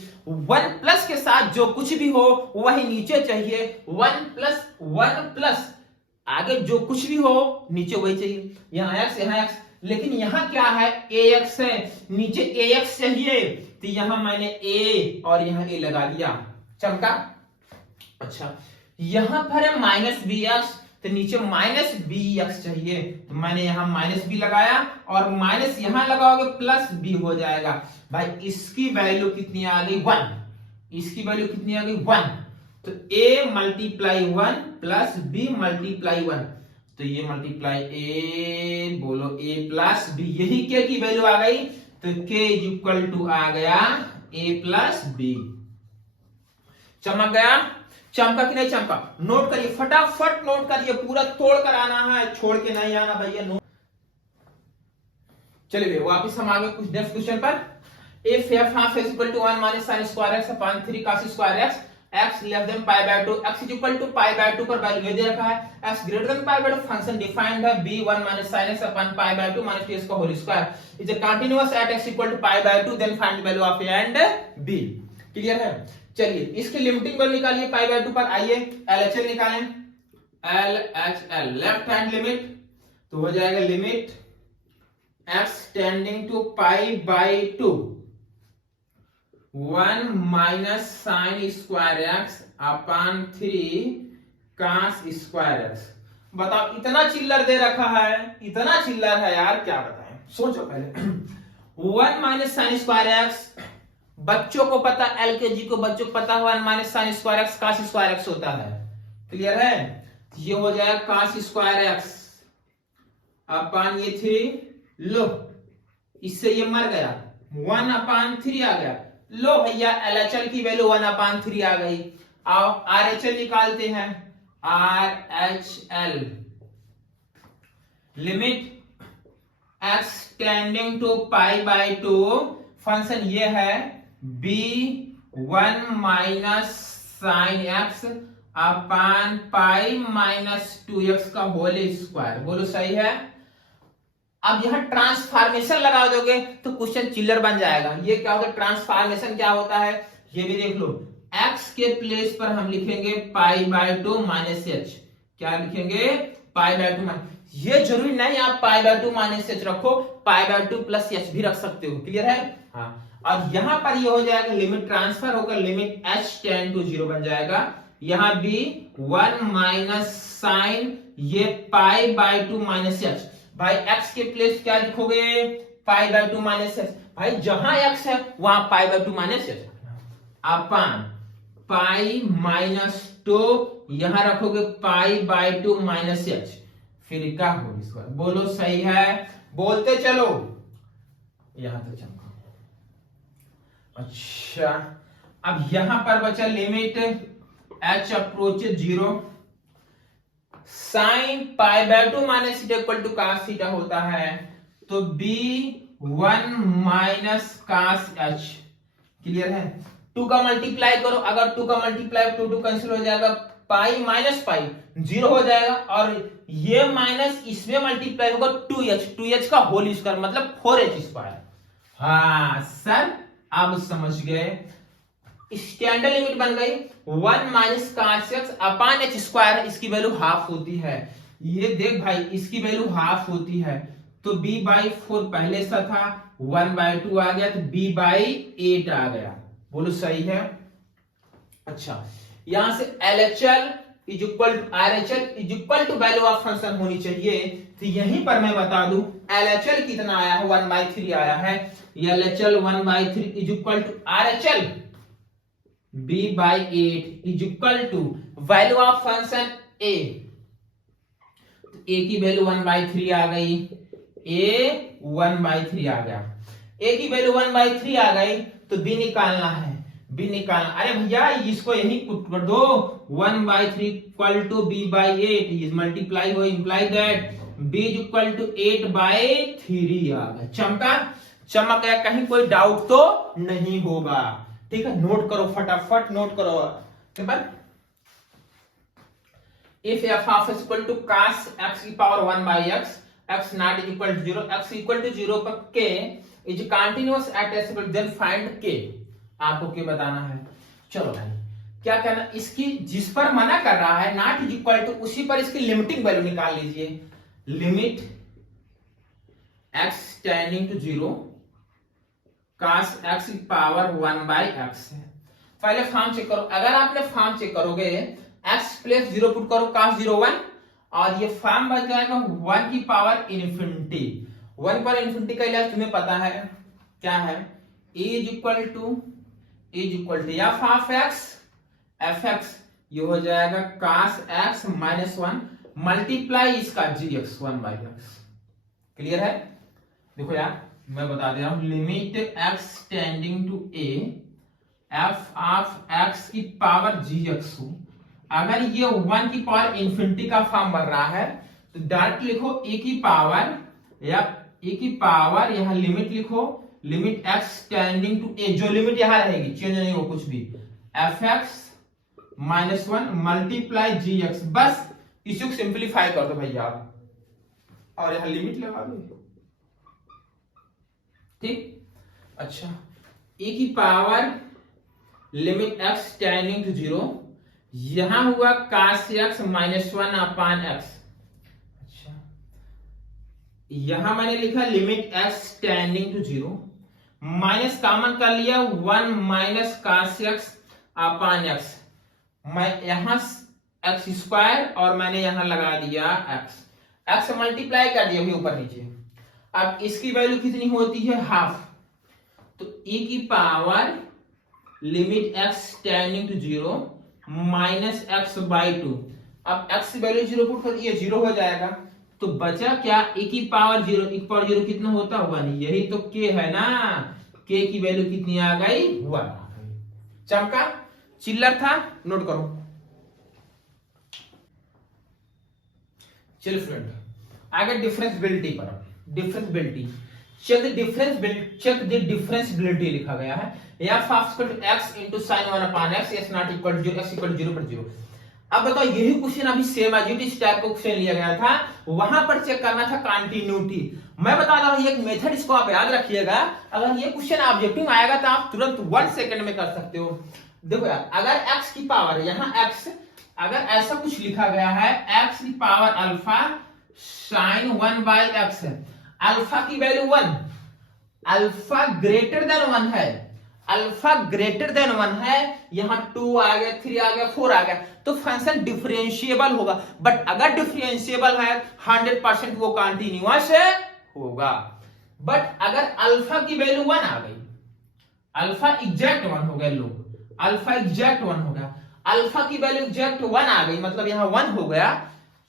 1 प्लस के साथ जो कुछ भी हो वही नीचे चाहिए, 1 प्लस आगे जो कुछ भी हो नीचे वही चाहिए। यहाँ x, लेकिन यहाँ क्या है, ax है, नीचे ax चाहिए, तो यहाँ मैंने a और यहाँ a लगा दिया, चमका। अच्छा यहाँ पर है माइनस बी एक्स, तो नीचे माइनस बी एक्स चाहिए, तो मैंने यहाँ माइनस बी लगाया, और माइनस यहाँ लगाओगे प्लस बी हो जाएगा। भाई इसकी वैल्यू कितनी आ गई, 1, इसकी वैल्यू कितनी आ गई, 1, तो a multiply 1 plus b multiply 1, तो ये मल्टीप्लाई a, बोलो a प्लस बी, यही k की वैल्यू आ गई, तो k इक्वल टू आ गया a प्लस बी। चमक गया? चमका कि नहीं चमका? नोट करिए, फटाफट नोट करिए, पूरा तोड़ कर आना है, छोड़ के नहीं आना भैया। नोट चलिए वापिस हम आ गए कुछ नेक्स्ट क्वेश्चन पर। If f half x equal to 1 minus sin square x upon 3 cos square x, x less than pi by 2, x is equal to pi by 2 पर वैल्यू दे रखा है, x greater than pi by 2 function defined है b 1 minus sin x upon pi by 2 minus t का whole square is a continuous at x equal to pi by 2, then find value of a and b। Clear है? चलिए इसकी limiting value निकालिए पाई by 2 पर। आइए LHL निकालें, LHL left hand limit, तो हो जाएगा limit x tending to pi by 2 1 minus sine square x upon 3 cos square x. बताओ इतना चिल्लर दे रखा है, इतना चिल्लर है यार, क्या बताएं, सोचो पहले। 1 माइनस साइन स्क्वायर एक्स, बच्चों को पता, एलकेजी को बच्चों को पता, 1 minus sine square x cos square x होता है। क्लियर है? ये हो जाएगा कास स्क्वायर एक्स अपान ये 3, लो इससे ये मर गया, 1 अपान 3 आ गया। लो भैया एलएचएल की वैल्यू 1 अपान 3 आ गई। आओ आरएचएल निकालते हैं, RHL limit x tending to pi by 2, function ये है b1 minus sine x upon pi minus 2x का होल स्क्वायर। बोलो सही है? अब यहां ट्रांसफॉर्मेशन लगा दोगे तो क्वेश्चन चिल्लर बन जाएगा। ये क्या होता है, ट्रांसफॉर्मेशन क्या होता है ये भी देख लो। x के प्लेस पर हम लिखेंगे पाई बाय 2 माइनस एच। क्या लिखेंगे? पाई बाय 2 माइनस। ये जरूरी नहीं आप पाई बाय 2 माइनस एच रखो, पाई बाय 2 प्लस एच भी रख सकते हो। क्लियर है? हाँ। और यहां पर ये हो जाएगा लिमिट ट्रांसफर होकर लिमिट h टेंड टू 0 बन जाएगा। यहां भी 1 माइनस साइन ये पाई बाय 2 माइनस एच। भाई x के प्लेस क्या लिखोगे? पाई बाय 2 माइनस एच। भाई जहां x है वहां पाई by 2 minus H upon pi minus 2, यहां रखोगे पाई बाय 2 माइनस एच, फिर क्या होगा इसका? बोलो सही है? बोलते चलो, यहां तक चमका। अच्छा अब यहां पर बचा limit h approach 0, sine pi by 2 minus theta equal to cos theta होता है, तो b 1 minus cos h। Clear है? 2 का मल्टीप्लाई करो, अगर 2 का मल्टीप्लाई 2 कैंसिल हो जाएगा, पाई माइनस पाई 0 हो जाएगा, और ये माइनस इसमें मल्टीप्लाई होगा 2h का होल स्क्वायर मतलब 4h स्क्वायर। हाँ सर अब समझ गए, स्टैंडर्ड लिमिट बन गई 1 माइनस cos x अपान h स्क्वायर, इसकी वैल्यू हाफ होती है। ये देख भाई इसकी वैल्यू हाफ होती है, तो b/4 पहले सा था, 1/2 आ गया, तो b/8 आ गया। बोलो सही है। अच्छा यहां से LHL is equal to RHL is equal to value of function होनी चाहिए, तो यहीं पर मैं बता दूं LHL कितना आया है, 1/3 आया है। LHL 1/3 is equal to RHL b/8 is equal to value of function a, तो a की वैल्यू 1/3 आ गई, a 1/3 आ गया, a की वैल्यू 1/3 आ गई, तो b निकालना है, b निकालना। अरे भैया इसको यही पुट कर दो, 1/3 equal to b/8 is multiply हो imply that b is equal to 8/3 आ गया। चमक गया, कहीं कोई डाउट तो नहीं होगा। ठीक है, नोट करो फटाफट, नोट करो। Simple, if f of x equal to cos x की power 1/x, x not is equal to 0, x equal to 0 पर k is continuous at s equal, then find k। आपको क्या बताना है? चलो भाई क्या कहना, इसकी जिस पर मना कर रहा है नॉट इज इक्वल टू, उसी पर इसकी लिमिटिंग वैल्यू निकाल लीजिए। Limit x tending to 0 cos x की पावर 1/x है। पहले फॉर्म चेक करो, अगर आपने फॉर्म चेक करोगे x प्लस 0 पुट करो cos 0 1, और ये फॉर्म बन जाएगा 1 की पावर इन्फिनिटी। 1 पर इन्फिनिटी का इलाज तुम्हें पता है क्या है, is equal to f of x f x, ये हो जाएगा cos x माइनस 1 मल्टीप्लाई इसका gx 1/x। क्लियर है? देखो यार मैं बता दे रहा हूं, limit x tending to a f of x की पावर gx हो, अगर ये 1 की पावर इंफिनिटी का फॉर्म बन रहा है तो डायरेक्ट लिखो a की पावर, या a की पावर यहां लिमिट लिखो, limit x tending to a, जो लिमिट यहां रहेगी चेंज नहीं हो कुछ भी, fx माइनस 1 मल्टीप्लाई gx। बस इसको सिंप्लीफाई कर दो भैया आप, और यहां लिमिट लगा दो। ठीक, अच्छा a की power limit x tending to 0, यहां हुआ cos x minus 1 upon x। अच्छा यहां मैंने लिखा limit x tending to 0, minus common कर लिया 1 minus cos x upon x, मैं यहां x स्क्वायर और मैंने यहां लगा दिया x मल्टीप्लाई कर दिया ऊपर नीचे। अब इसकी वैल्यू कितनी होती है, हाफ, तो e की power limit x tending to 0 minus x/2, अब x की वैल्यू 0 पुट कर, ये 0 हो जाएगा, तो बचा क्या, e की पावर 0, e की पावर 0 कितना होता हुआ नहीं, यही तो k है ना, k की वैल्यू कितनी आ गई, 1 आ गई। चमका, चिल्लर था, नोट करो। चलो फ्रेंड आगे डिफरेंशियबिलिटी पर, डिफरेंशियबिलिटी चेक द डिफरेंशियबिलिटी लिखा गया है, f of x into sin 1 upon x, s not equal to 0, x equal to 0 पर 0। अब बताओ यही क्वेश्चन अभी सेम इस टाइप का क्वेश्चन लिया गया था, वहां पर चेक करना था कंटिन्यूटी। मैं बता रहा हूं एक मेथड, इसको आप याद रखिएगा, अगर ये क्वेश्चन ऑब्जेक्टिव में आएगा तो आप तुरंत 1 सेकंड में कर सकते हो। देखो यार, अगर x की पावर, यहाँ x अगर ऐसा कुछ लिखा गया है, x की पावर अल्फा sin 1/x है, अल्फा की वैल्यू 1, अल्फा ग्रेटर देन 1 है, अल्फा ग्रेटर देन 1 है, यहां 2 आ गया, 3 आ गया, 4 आ गया, तो फंक्शन डिफरेंशिएबल होगा। बट अगर डिफरेंशिएबल है 100% वो कंटीन्यूअस होगा। बट अगर अल्फा की वैल्यू 1 आ गई, अल्फा एग्जैक्ट 1 हो गया, लोग अल्फा एग्जैक्ट 1 हो गया, अल्फा की वैल्यू एग्जैक्ट 1 आ गई, मतलब यहां 1 हो गया,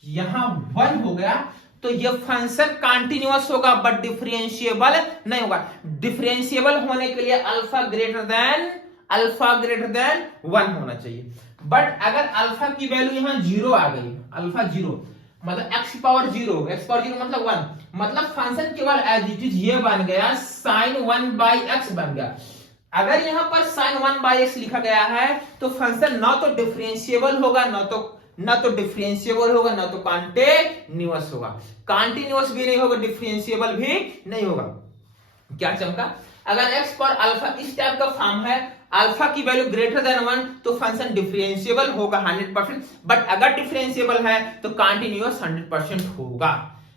यहां 1 हो गया, तो ये फंक्शन कंटीन्यूअस होगा बट डिफरेंशिएबल नहीं होगा। डिफरेंशिएबल होने के लिए अल्फा ग्रेटर देन 1 होना चाहिए। बट अगर अल्फा की वैल्यू यहां 0 आ गई, अल्फा 0 मतलब x पावर 0 मतलब 1, मतलब फंक्शन केवल एज इट इज ये बन गया sin 1/x बन गया। अगर यहां पर sin 1/x लिखा गया है तो फंक्शन ना तो डिफरेंशिएबल होगा, ना तो डिफरेंशिएबल होगा, ना तो कॉन्टिन्यूअस होगा। कॉन्टिन्यूअस भी नहीं होगा, डिफरेंशिएबल भी नहीं होगा। क्या चमका? अगर x पर अल्फा इस टाइप का फॉर्म है, अल्फा की वैल्यू ग्रेटर देन 1 तो फंक्शन डिफरेंशिएबल होगा 100%, बट अगर डिफरेंशिएबल है तो कॉन्टिन्यूअस 100% होगा।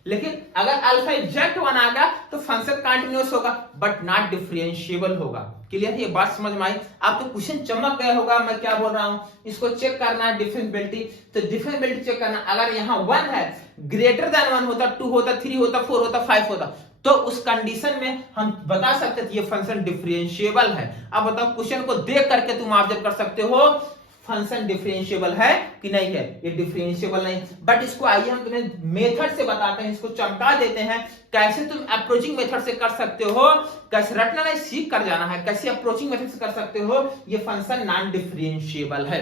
लेकिन अगर अल्फा एग्जैक्ट 1 आ गया तो फंक्शन कॉन्टिन्यूअस होगा बट नॉट डिफरेंशिएबल होगा। क्लियर? ये बात समझ में आई? आपको क्वेश्चन चमक गया होगा मैं क्या बोल रहा हूं। इसको चेक करना है डिफरेंशिएबिलिटी, तो डिफरेंशिएबिलिटी चेक करना। अगर यहाँ 1 है, ग्रेटर देन 1 होता, 2 होता, 3 होता, 4 होता, 5 होता, तो उस कंडीशन में हम बता सकते थे ये फंक्शन डिफरेंशिएबल है। अब बताओ, क्वेश्चन को देख करके तुम ऑब्जर्व कर सकते हो फंक्शन डिफरेंशिएबल है कि नहीं है। ये डिफरेंशिएबल नहीं, बट इसको आइए हम तुम्हें मेथड से बताते हैं, इसको चमका देते हैं कैसे तुम अप्रोचिंग मेथड से कर सकते हो। कैसे रटना नहीं, सीख कर जाना है कैसे अप्रोचिंग मेथड से कर सकते हो। ये फंक्शन नॉन डिफरेंशिएबल है।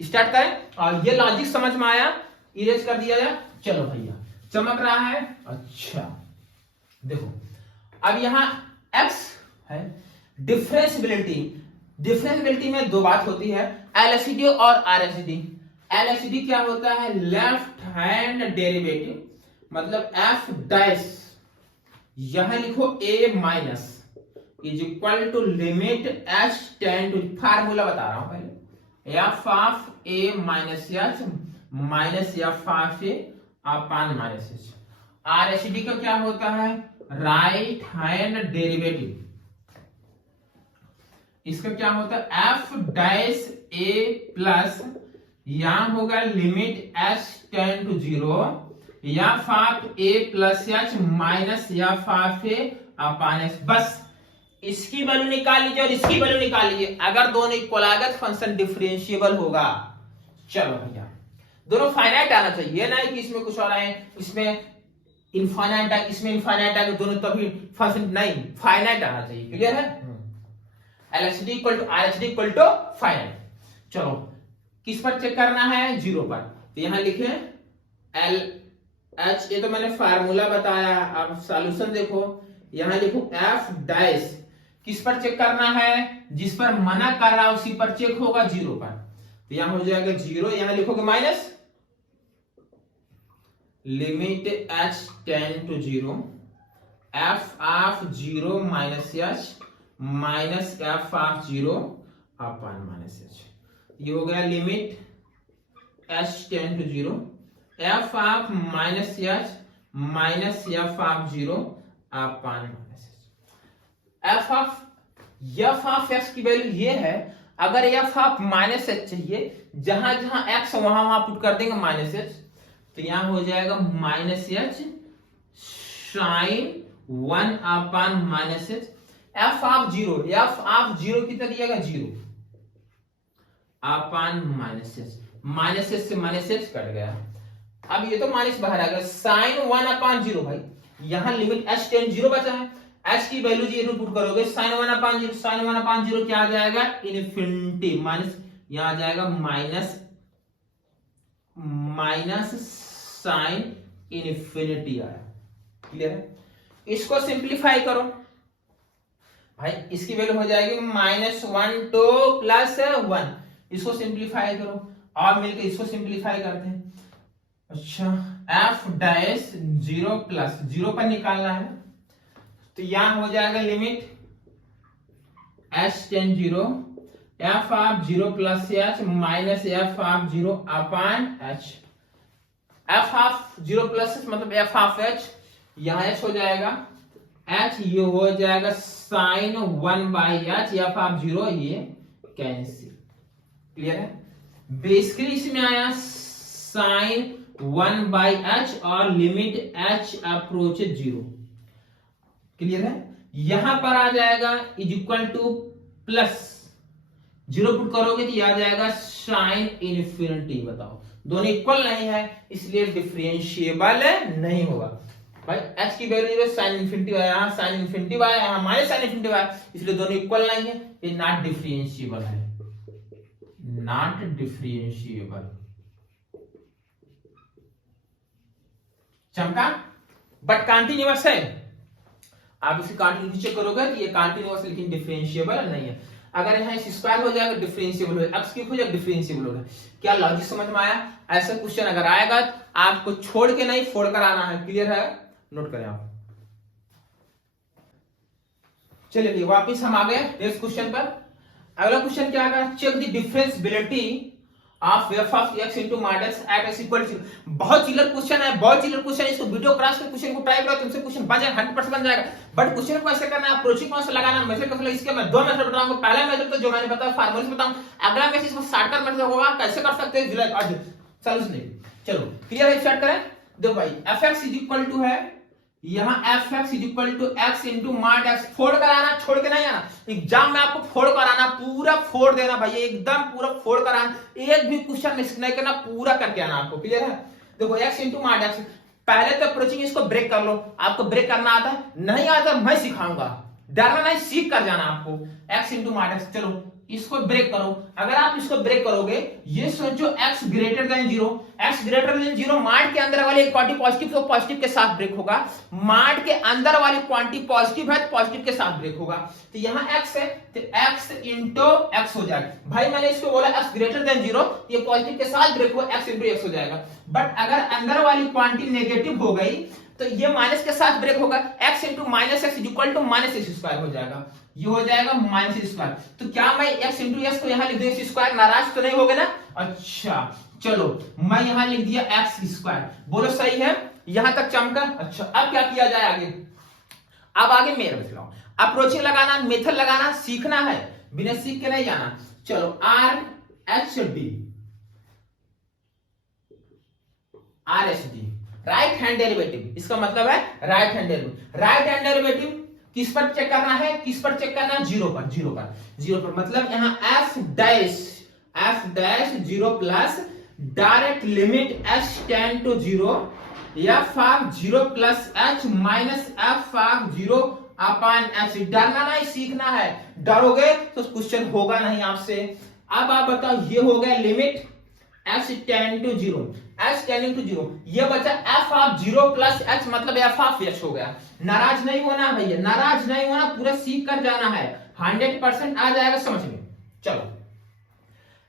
स्टार्ट करें। और ये लॉजिक समझ में आया? इरेज कर दिया जाए। चलो भैया, चमक रहा है। अच्छा देखो, अब यहां x है। डिफरेंशिएबिलिटी में दो बात होती है, एलएचडी और आरएचडी। एलएचडी क्या होता है? लेफ्ट हैंड डेरिवेटिव, मतलब एफ डैश, यहां लिखो a minus is equal to limit h tend to, formula बता रहा हूं पहले, f of a minus h minus F of a upon minus h. RHD का क्या होता है? राइट हैंड डेरिवेटिव, इसका क्या होता है? एफ डैश ए प्लस, यहां होगा limit H tend to 0 f of a plus h minus F of a upon h. बस इसकी वैल्यू निकाल लीजिए और इसकी वैल्यू निकाल लीजिए। अगर दोनों इक्वल आ गए तो फंक्शन डिफरेंशिएबल होगा। चलो भैया, दोनों फाइनाइट आना चाहिए, ना कि इसमें कुछ और आए, इसमें इनफाइनाइट है, इसमें इनफाइनाइट है, दोनों तभी फंक्शन नहीं, फाइनाइट आना चाहिए। क्लियर है? LHD equal to RHD equal to finite. चलो किस पर चेक करना है? 0 पर। तो यहां लिखे एल एच, ये तो मैंने फार्मूला बताया। अब सॉल्यूशन देखो, यहां लिखो एफ डैश, किस पर चेक करना है? जिस पर मना कर रहा है उसी पर चेक होगा, 0 पर। तो यहां हो जाएगा 0, यहां लिखोगे minus limit h tend to 0 f of 0 minus h minus F of 0 upon minus h. ये हो गया limit h tend to 0 f of minus h minus F of 0 upon minus h. F of x की value ये है। अगर F of minus H चाहिए, जहां जहां x वहां वहां पुट कर देंगे माइनस एच, तो यहां हो जाएगा minus h sine 1 upon minus h. F of 0 कितना दिया गया? 0 upon minus h, minus h से माइनस एच कट गया। अब ये तो माइनस बाहर आ गया, साइन 1 अपॉन 0। भाई यहां लिमिट h टेंड 0 बचा है, h की वैल्यू जी पुट करोगे, साइन 1 अपॉन 0, साइन 1 अपॉन 0 क्या आ जाएगा? इनफिनिटी, माइनस, यहां आ जाएगा माइनस साइन इनफिनिटी आया। क्लियर है? इसको सिंप्लीफाई करो भाई, इसकी वैल्यू हो जाएगी -1 टू +1। इसको सिंप्लीफाई करो और मिलकर इसको सिंप्लीफाई करते हैं। अच्छा, एफ डैश 0 प्लस 0 पर निकालना है, तो यहां हो जाएगा limit h tend 0 f of 0 plus h minus F of 0 upon h। F of 0 plus h मतलब एफ ऑफ h, यहां h हो जाएगा h, ये हो जाएगा sine 1 by h, f of 0 ये कैंसिल। क्लियर है? बेसिकली इसमें आया साइन 1 बाई एच और लिमिट h अप्रोचेज 0। क्लियर है? यहां पर आ जाएगा is equal to plus 0 put करोगे तो आ जाएगा साइन इनफिनिटी। बताओ, दोनों इक्वल नहीं है इसलिए डिफरेंशिएबल नहीं होगा। भाई h की वैल्यू साइन इनफिनिटी आया, यहां साइन इनफिनिटी आया, यहां माइनस साइन इनफिनिटी आया, इसलिए दोनों इक्वल नहीं है, ये नॉट डिफरेंशिएबल है, नॉट डिफरेंशिएबल। चमका? बट कंटीन्यूअस है। आप इसकी कंटिन्यूटी चेक करोगे तो ये कंटिन्यूअस लेकिन डिफरेंशिएबल नहीं है। अगर यहाँ स्क्वायर हो जाएगा डिफरेंशिएबल हो जाएगा, एक्स क्यूब हो जाएगा डिफरेंशिएबल हो जाएगा। क्या लॉजिक समझ में आया? ऐसा क्वेश्चन अगर आएगा आपको छोड़ के नहीं फोड़ कर आना है। क्लियर है? नोट करें आप। चलिए वापिस हम आ गए नेक्स्ट क्वेश्चन पर। अगला क्वेश्चन क्या आएगा? Check the differentiability of f of x into minus at x equal to. बहुत चिलर क्वेश्चन है, बहुत चिलर क्वेश्चन है। इसको वीडियो क्लास के क्वेश्चन को ट्राई करो, तुमसे क्वेश्चन बन जाएगा, 100% बन जाएगा। बट क्वेश्चन को ऐसे करना है, अप्रोचिंग कौन सा लगाना है, मेथड कैसे लगाना, इसके मैं दो मेथड बताऊंगा। पहला मेथड तो जो मैंने बताया फार्मूला से बताऊं, अगला मैं इसको शॉर्टकट मेथड होगा, कैसे कर सकते हैं जुलाई आज सॉल्यूशन। चलो क्लियर है? स्टार्ट करें। देखो भाई fx इज इक्वल टू है यहाँ fx is equal to x into mod x। फोड़ कर आना, छोड़ के नहीं आना। एग्जाम में आपको फोड़ कर आना, पूरा फोड़ देना भाई, एकदम पूरा फोड़ कर आना, एक भी क्वेश्चन मिस नहीं करना, पूरा करके आना आपको। क्लियर है? देखो x इनटू मॉड x, पहले तो अप्रोचिंग इसको ब्रेक कर लो। आपको ब्रेक करना आता है? नहीं आता मैं सिखाऊंगा, डरना नहीं, सीख कर जाना आपको। x इनटू मॉड x, चलो इसको ब्रेक करो। अगर आप इसको ब्रेक करोगे, ये सोचो x greater than 0, x greater than 0, mart के अंदर वाली क्वांटिटी पॉजिटिव तो पॉजिटिव के साथ ब्रेक होगा, मार्ट के अंदर वाली क्वांटिटी पॉजिटिव है तो पॉजिटिव के साथ ब्रेक होगा। तो यहाँ x है तो x इंटू x हो जाएगा। भाई मैंने इसको बोला x ग्रेटर देन 0, ये पॉजिटिव के साथ ब्रेक हुआ, x इंटू x हो जाएगा। बट अगर अंदर वाली क्वांटिटी नेगेटिव हो गई तो ये माइनस के साथ ब्रेक होगा, x into minus x equal to minus x square हो जाएगा। ये हो जाएगा माइनस एक्स स्क्वायर। तो क्या मैं x इंटू एक्स को यहाँ लिख दूं एक्स स्क्वायर? नाराज तो नहीं होगे ना? अच्छा चलो मैं यहाँ लिख दिया एक्स स्क्वायर। बोलो सही है? यहां तक चमका। अच्छा अब क्या किया जाए आगे? अब आगे मेरे बचलाओ, अप्रोचिंग लगाना, मेथड लगाना सीखना है, बिना सीख के नहीं जाना। चलो R H D, R H D right hand derivative, इसका मतलब है right hand derivative. Right hand derivative किस पर चेक करना है? किस पर चेक करना है? जीरो पर, जीरो पर, जीरो पर। मतलब यहाँ f dash zero plus direct limit H tend to zero f of zero plus h minus F of zero upon h. डरना नहीं, सीखना है। डरोगे तो क्वेश्चन होगा नहीं आपसे। अब आप बताओ, ये हो गया limit H tend to zero, h tending to zero, ये बचा f of zero plus h, मतलब एफ ऑफ एच हो गया। नाराज नहीं होना भैया, नाराज नहीं होना, पूरा सीख कर जाना है, 100% आ जाएगा समझ में। चलो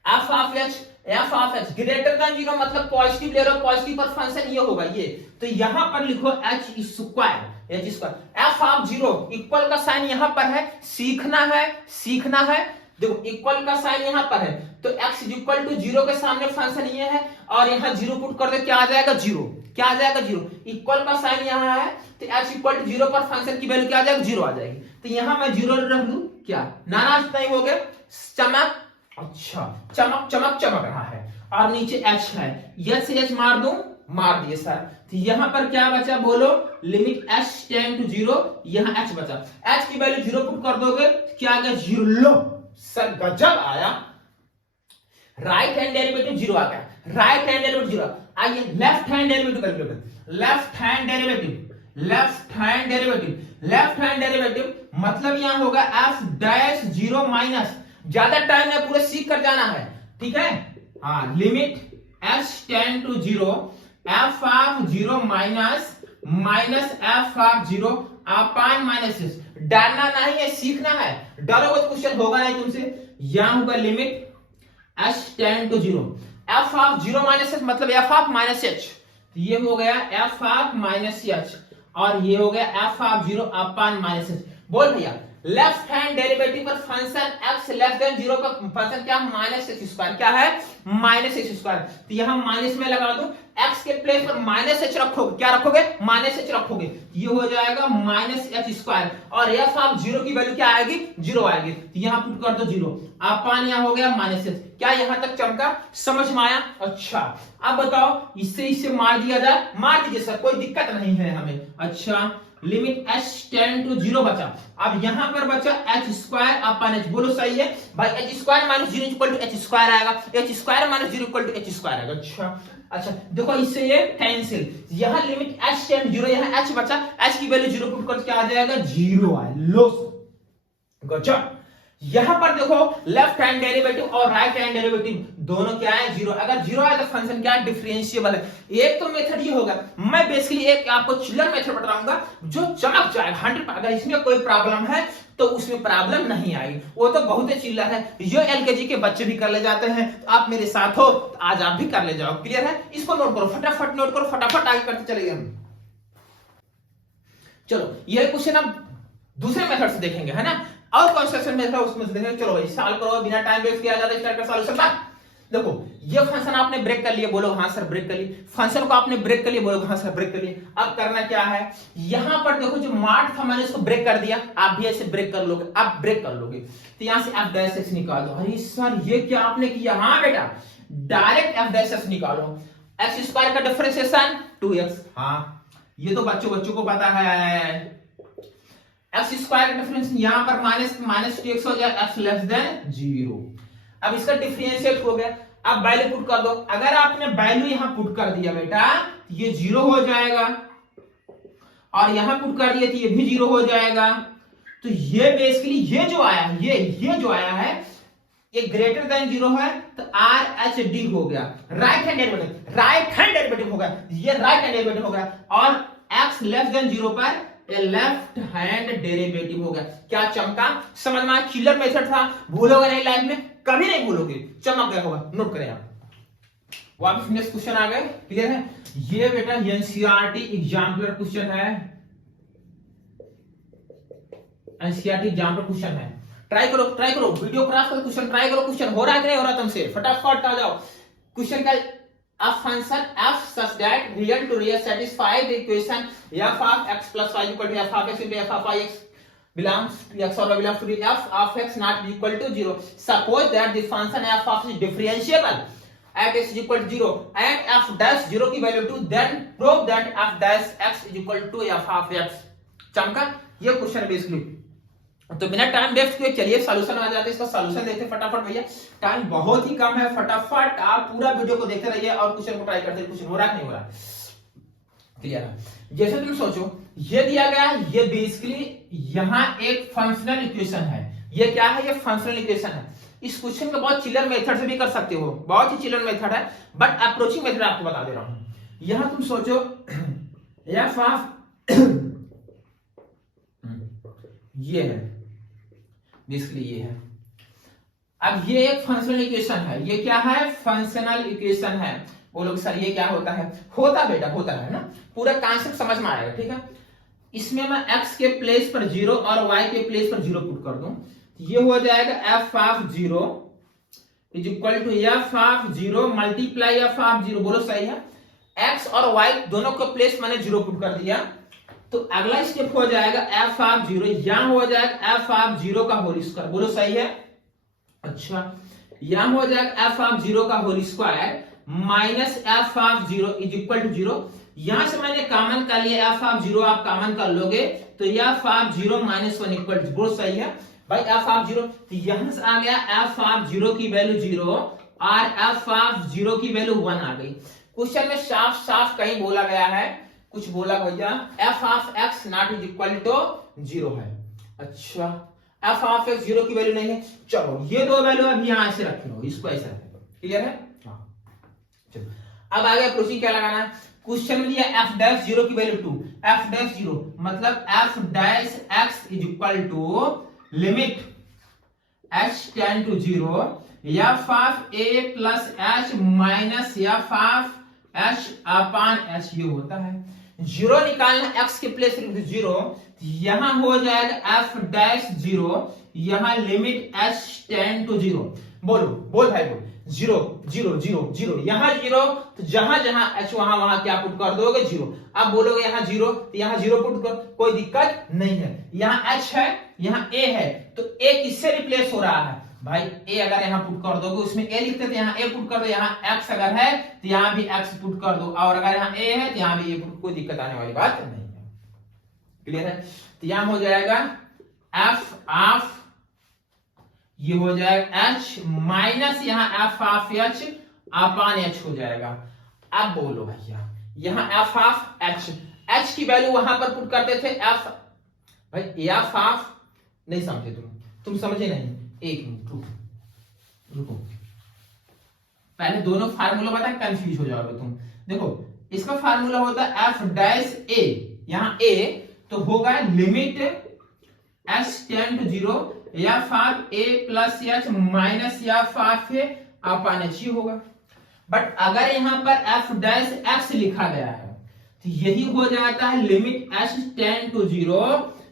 F of H greater than zero, मतलब पॉजिटिव ले रहे हो, पॉजिटिव पर फंक्शन ये होगा ये, तो यहां पर लिखो H square, H square. F of zero equal का साइन यहां पर है, सीखना है, सीखना है। देखो इक्वल का साइन यहां पर है, तो x इक्वल टू जीरो के सामने फंक्शन ये है, और यहां जीरो पुट कर दे, क्या आ जाएगा? जीरो। क्या आ जाएगा? जीरो। इक्वल का साइन यहां है तो x इक्वल टू जीरो पर फंक्शन की वैल्यू क्या आ जाएगा? जीरो आ जाएगी। तो यहां मैं जीरो रख दूं, क्या नाराज नहीं हो गए? चमक, अच्छा चमक चमक चमक रहा है, और नीचे h है, यह से h मार दूं, मार दिए सर। तो यहां पर क्या बचा बोलो? Limit h tend to zero, यहां h बचा, h की वैल्यू जीरो पुट कर दोगे क्या आ गया? जीरो। लो सर गजब आया, राइट हैंड डेरिवेटिव जीरो आ गया, राइट हैंड डेरिवेटिव जीरो। आइए लेफ्ट हैंड डेरिवेटिव करेंगे। Left hand derivative, left hand derivative, left hand derivative मतलब यहां होगा एफ डैश जीरो माइनस, ज्यादा टाइम है, पूरे सीख कर जाना है, ठीक है? हाँ, limit H tend to zero f of zero minus minus F of zero upon minus s. डरना नहीं है, सीखना है, डरोगे तो क्वेश्चन होगा नहीं तुमसे। यहां होगा limit H tend to zero f of zero minus h, मतलब एफ ऑफ माइनस एच, ये हो गया एफ ऑफ माइनस एच, और ये हो गया F of zero upon minus H. बोल भैया लेफ्ट हैंड डेरिवेटिव पर function x less than zero का फंक्शन क्या? Minus x square. क्या है? Minus x square. तो यहां माइनस में लगा दूं, x के प्लेस पर माइनस एच रखोगे, क्या रखोगे? माइनस एच रखोगे, ये हो जाएगा माइनस एच स्क्वायर, और एफ ऑफ जीरो की वैल्यू क्या आएगी? जीरो आएगी। तो यहां पुट कर दो जीरो, अपॉन यहां हो गया माइनस एच। क्या यहां तक चमका? समझ में आया? अच्छा अब बताओ, इससे मार दिया जाए, मार दीजिए सर, कोई दिक्कत नहीं है हमें। अच्छा limit h tend to zero बचा, अब यहां पर बचा h स्क्वायर अपॉन h। बोलो सही है भाई? h square minus zero equal to h square आएगा, h square minus zero equal to h square आएगा। अच्छा देखो इससे ये कैंसिल, यहां लिमिट h टेंड जीरो, यहां h बचा, h की वैल्यू जीरो पुट कर क्या आ जाएगा? जीरो आए। लो गजब, यहां पर देखो लेफ्ट हैंड डेरिवेटिव और राइट हैंड डेरिवेटिव दोनों क्या है, जीरो। अगर जीरो है तो फंक्शन क्या है, डिफरेंशिएबल है। एक तो मेथड ये होगा, मैं बेसिकली एक आपको चिल्लर मेथड बताऊंगा जो चमक जाएगा 100। अगर इसमें कोई प्रॉब्लम है तो उसमें प्रॉब्लम नहीं आएगी, वो तो बहुत ही चिल्लर है, जो एलकेजी के बच्चे भी कर ले जाते हैं। तो आप मेरे साथ हो तो आज आप भी कर ले जाओ। क्लियर है? इसको नोट करो, फटाफट नोट करो, फटाफट आगे करते चलेंगे हम। चलो ये क्वेश्चन आप दूसरे मेथड से देखेंगे, है ना, और कौन सा क्वेश्चन मेथड उसमें से देखेंगे। चलो भाई सॉल्व करो, बिना टाइम वेस्ट किया जाता स्टार्ट कर सॉल्यूशन। देखो ये फंक्शन आपने ब्रेक कर लिया, बोलो हाँ सर ब्रेक कर लिए। फंक्शन को आपने ब्रेक कर लिया, बोलो हाँ सर ब्रेक कर लिए। अब करना क्या है, यहां पर देखो जो मार्ट था मैंने इसको ब्रेक कर दिया, आप भी ऐसे ब्रेक कर लोगे, आप ब्रेक कर लोगे तो यहां से एफ डैश एक्स निकाल दो। अरे सर ये क्या आपने किया, हाँ बेटा डायरेक्ट एफ डैश एक्स निकालो। एक्स स्क्वायर का डिफरेंशिएशन 2x, हाँ ये तो बच्चों को पता है। एक्स स्क्वायर का डिफरेंस यहां पर माइनस 2x हो जाए, एक्स लेस देन 0। अब इसका डिफरेंशिएट हो गया, अब वैल्यू पुट कर दो। अगर आपने वैल्यू यहां पुट कर दिया बेटा ये 0 हो जाएगा, और यहां पुट कर दिया तो ये भी 0 हो जाएगा। तो ये बेसिकली ये जो आया है, ये जो आया है ये ग्रेटर देन 0 है, तो आर एच डी हो गया, राइट हैंड डेरिवेटिव हो गया, ये राइट हैंड डेरिवेटिव हो गया। और एक्स लेस देन 0 पर लेफ्ट हैंड डेरिवेटिव हो गया। क्या चमका, समझ में? चिल्लर मेथड था, भूलोगे नहीं लाइफ में, कभी नहीं भूलोगे, चमक गया होगा। नोट करें आप, वापस नेक्स्ट क्वेश्चन आ गए। क्लियर है? ये बेटा एनसीईआरटी एग्जाम का क्वेश्चन है, एनसीईआरटी एग्जाम का क्वेश्चन है। ट्राई करो वीडियो क्लास का क्वेश्चन ट्राई करो, क्वेश्चन हो रहा है कि नहीं हो रहा तुमसे, फटाफट आ जाओ। क्वेश्चन का a function f such that real to real satisfy the equation f of x plus y equal to f of x into f of x belongs to x or y belongs to the f of x not equal to 0. Suppose that the function f of x is differentiable at x is equal to 0 and f dash 0 की value 2, then prove that f dash x is equal to f of x. चमका ये question basically. तो बिना time waste किए चलिए solution आ जाते हैं, इसका सॉल्यूशन देखते हैं फटाफट भैया, टाइम बहुत ही कम है। फटाफट आप पूरा वीडियो को देखते रहिए और क्वेश्चन को ट्राई करते रहिए, क्वेश्चन हो रहा है नहीं हो रहा। क्लियर है? जैसे तुम सोचो ये दिया गया, ये बेसिकली यहां एक फंक्शनल इक्वेशन है। ये क्या है, ये फंक्शनल इक्वेशन है। इस क्वेश्चन को बहुत चिल्लर मेथड से भी कर सकते हो, बहुत ही चिल्लर मेथड है, बट अप्रोचिंग मेथड आपको बता दे रहा हूं। यहां तुम सोचो एफ ऑफ ये है, बेसिकली ये है। अब ये एक फंक्शनल इक्वेशन है, ये क्या है, फंक्शनल इक्वेशन है। बोलोगे सर ये क्या होता है, होता बेटा होता है ना, पूरा कॉन्सेप्ट समझ में आएगा। ठीक है, इसमें मैं x के प्लेस पर 0 और y के प्लेस पर 0 पुट कर दूं, ये हो जाएगा f of 0 is equal to f of 0 multiply f of 0। बोलो सही है, x और y दोनों के प्लेस मैंने 0 पुट कर दिया, तो अगला स्टेप हो जाएगा f ऑफ 0, यहां हो जाएगा f ऑफ 0 का होल स्क्वायर। बोलो सही है? अच्छा, यहां हो जाएगा f ऑफ 0 का whole square minus f of 0 is equal to 0। यहां से मैंने कॉमन कर लिया, f ऑफ 0 आप कॉमन कर लोगे तो f of 0 minus 1 equal to. बोलो सही है भाई, f ऑफ 0, तो यहां से आ गया f ऑफ 0 की वैल्यू 0 और f ऑफ 0 की वैल्यू 1 आ गई। क्वेश्चन में साफ साफ कहीं बोला गया है, कुछ बोला भैया f of x not is equal to 0 है। अच्छा, f ऑफ x 0 की वैल्यू नहीं है, चलो ये दो वैल्यू अब यहां ऐसे रख लो, इसको ऐसे रख लो। क्लियर है? हाँ चलो, अब आगे अप्रोचिंग क्या लगाना है। क्वेश्चन में दिया f डैश 0 की वैल्यू 2, f डैश 0 मतलब f dash x is equal to limit h tend to 0 f of a plus h minus f of h upon h, ये होता है। 0 निकालना, x के प्लेस 0, यहां हो जाएगा f डैश 0, यहां लिमिट h टेंड टू 0। बोलो बोल भाई बोल, 0 0 0 0, यहां 0, तो जहां जहां h वहां क्या पुट कर दोगे 0। अब बोलोगे यहां 0 तो यहां 0 पुट कर, कोई दिक्कत नहीं है। यहां h है, यहां a है, तो a किससे रिप्लेस हो रहा है भाई, a अगर यहां पुट कर दोगे उसमें a लिखते थे, यहां a पुट कर दो, यहां x अगर है तो यहां भी x पुट कर दो, और अगर यहां a है तो यहां भी a पुट, कोई दिक्कत आने वाली बात नहीं है। क्लियर है? तो यहां हो जाएगा f ऑफ, ये हो जाएगा h माइनस यहां f of h upon h हो जाएगा। अब बोलो भैया यहां f ऑफ h की वैल्यू वहां पर पुट करते थे f, भाई f ऑफ, नहीं समझे तुम समझे नहीं, एक मिनट रुको, पहले दोनों फार्मूला बता, कंफ्यूज हो जाओगे तुम। देखो इसका फार्मूला होता है एफ डैश ए, यहाँ ए तो होगा limit H tend to 0 f of a plus h minus F of a upon h होगा। बट अगर यहाँ पर एफ डैश एक्स लिखा गया है तो यही हो जाता है limit H tend to 0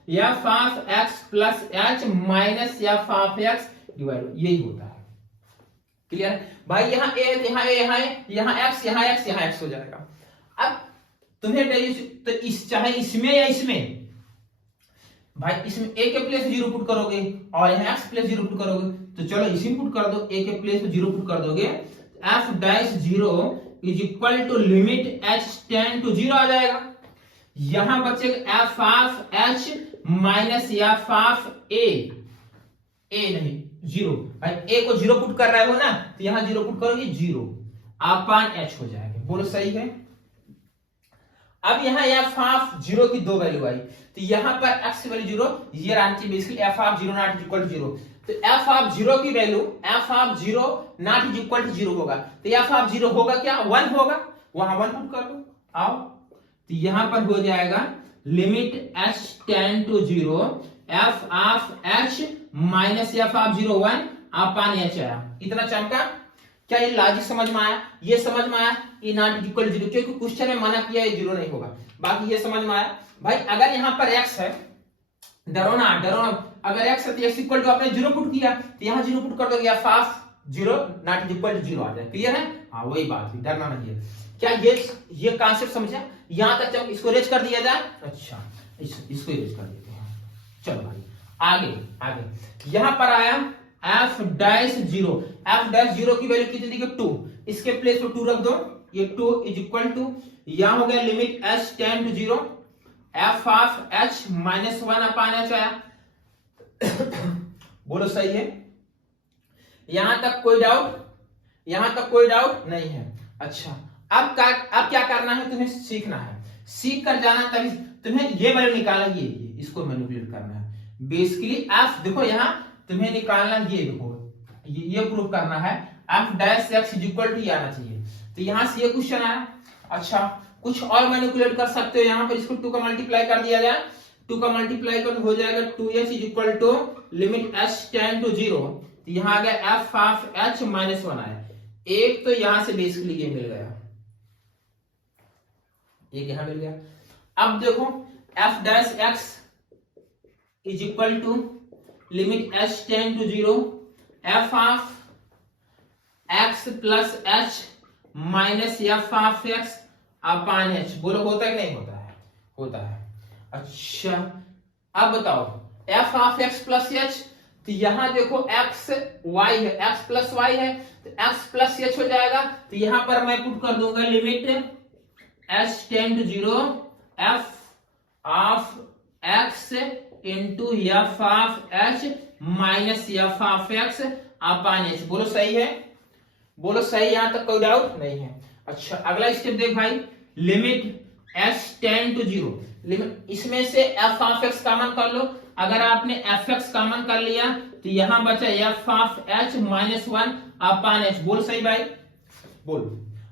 f of x plus h minus F of x divide, यही होता है। क्लियर भाई, यहाँ ए यहाँ ए यहाँ ए यहाँ एक्स यहाँ एक्स यहाँ एक्स हो जाएगा। अब तुम्हें तो इस चाहे इसमें या इसमें, भाई इसमें ए के प्लेस 0 पुट करोगे और यहाँ एक्स प्लेस 0 पुट करोगे, तो चलो इसी पुट कर दो, ए के प्लेस 0 पुट कर दोगे, F dash 0 is equal to limit H tend to 0 आ जाएगा। यहां बचेगा F of H minus F of A नहीं 0, भाई ए को 0 पुट कर रहे हो ना, तो यहां 0 पुट करोगे 0 अपॉन एच हो जाएगा। बोलो सही है। अब यहाँ एफ ऑफ 0 की दो वैल्यू आई, तो यहाँ पर एक्स वैल्यू 0, ये answer basically f of 0 not equal to 0, तो एफ ऑफ 0 की value f of 0 not equal to 0 होगा, तो एफ ऑफ 0 होगा क्या 1 होगा, वहां 1 पुट कर दो आओ, तो यहां पर हो जाएगा limit H tend to 0 f of H minus F of 0 1 upon h आया। इतना चमका, क्या ये लॉजिक समझ में आया? ये समझ में आया ये नॉट इक्वल 0, क्योंकि क्वेश्चन में मना किया ये 0 नहीं होगा, बाकी ये समझ में आया। भाई अगर यहाँ पर x है, डरो ना, अगर x है तो x इक्वल टू आपने 0 पुट किया, तो यहाँ 0 पुट कर दोगे, f of 0 not equal to 0 आ जाए। क्लियर है? हाँ वही बात है, डरना नहीं है। क्या ये कांसेप्ट समझे? यहाँ तक जब इसको रेज कर दिया जाए, अच्छा इसको रेज कर देते हैं। चलो भाई आगे यहाँ पर आया एफ डैश 0, एफ डैश 0 की वैल्यू कितनी दी? 2, इसके प्लेस पे 2 रख दो, ये 2 इज इक्वल टू, यहां हो गया limit H tend to 0 f of H minus 1 upon h आया। बोलो सही है? यहां तक कोई डाउट? यहां तक कोई डाउट नहीं है। अच्छा अब क्या करना है? तुम्हें सीखना है, सीख कर जाना, तभी तुम्हें ये वैल्यू निकालना, ये इसको मैनिपुलेट करना है। बेसिकली एफ देखो, यहां तुम्हें निकालना, ये देखो ये प्रूव करना है f dash x is equal to आना चाहिए, तो यहां से ये क्वेश्चन आया। अच्छा कुछ और मैनिपुलेट कर सकते हो, यहां पर इसको 2 का मल्टीप्लाई कर दिया जाए, 2 का मल्टीप्लाई कर हो जाएगा 2h is equal to limit H tend to 0, तो यहां आ गया एफ ऑफ एच माइनस 1 आया। एक तो यहां से बेसिकली ये मिल गया, एक यहां मिल गया। अब देखो f dash x is equal to limit H tend to 0 f of x plus h minus F of x upon h. बोलो होता है कि नहीं होता है? होता है। अच्छा अब बताओ F of x plus H, तो यहां देखो एक्स वाई है, एक्स प्लस वाई है, तो एक्स प्लस एच हो जाएगा, तो यहां पर मैं पुट कर दूंगा limit H tend to 0 f of x into f of H minus F of x upon h. बोलो सही है? बोलो सही, यहां तक कोई डाउट नहीं है। अच्छा अगला स्टेप देख भाई, limit H tend to 0, limit इसमें से एफ ऑफ एक्स कॉमन कर लो, अगर आपने एफ एक्स कॉमन कर लिया तो यहां बचा f of H minus 1 upon H. बोल सही भाई? बोल।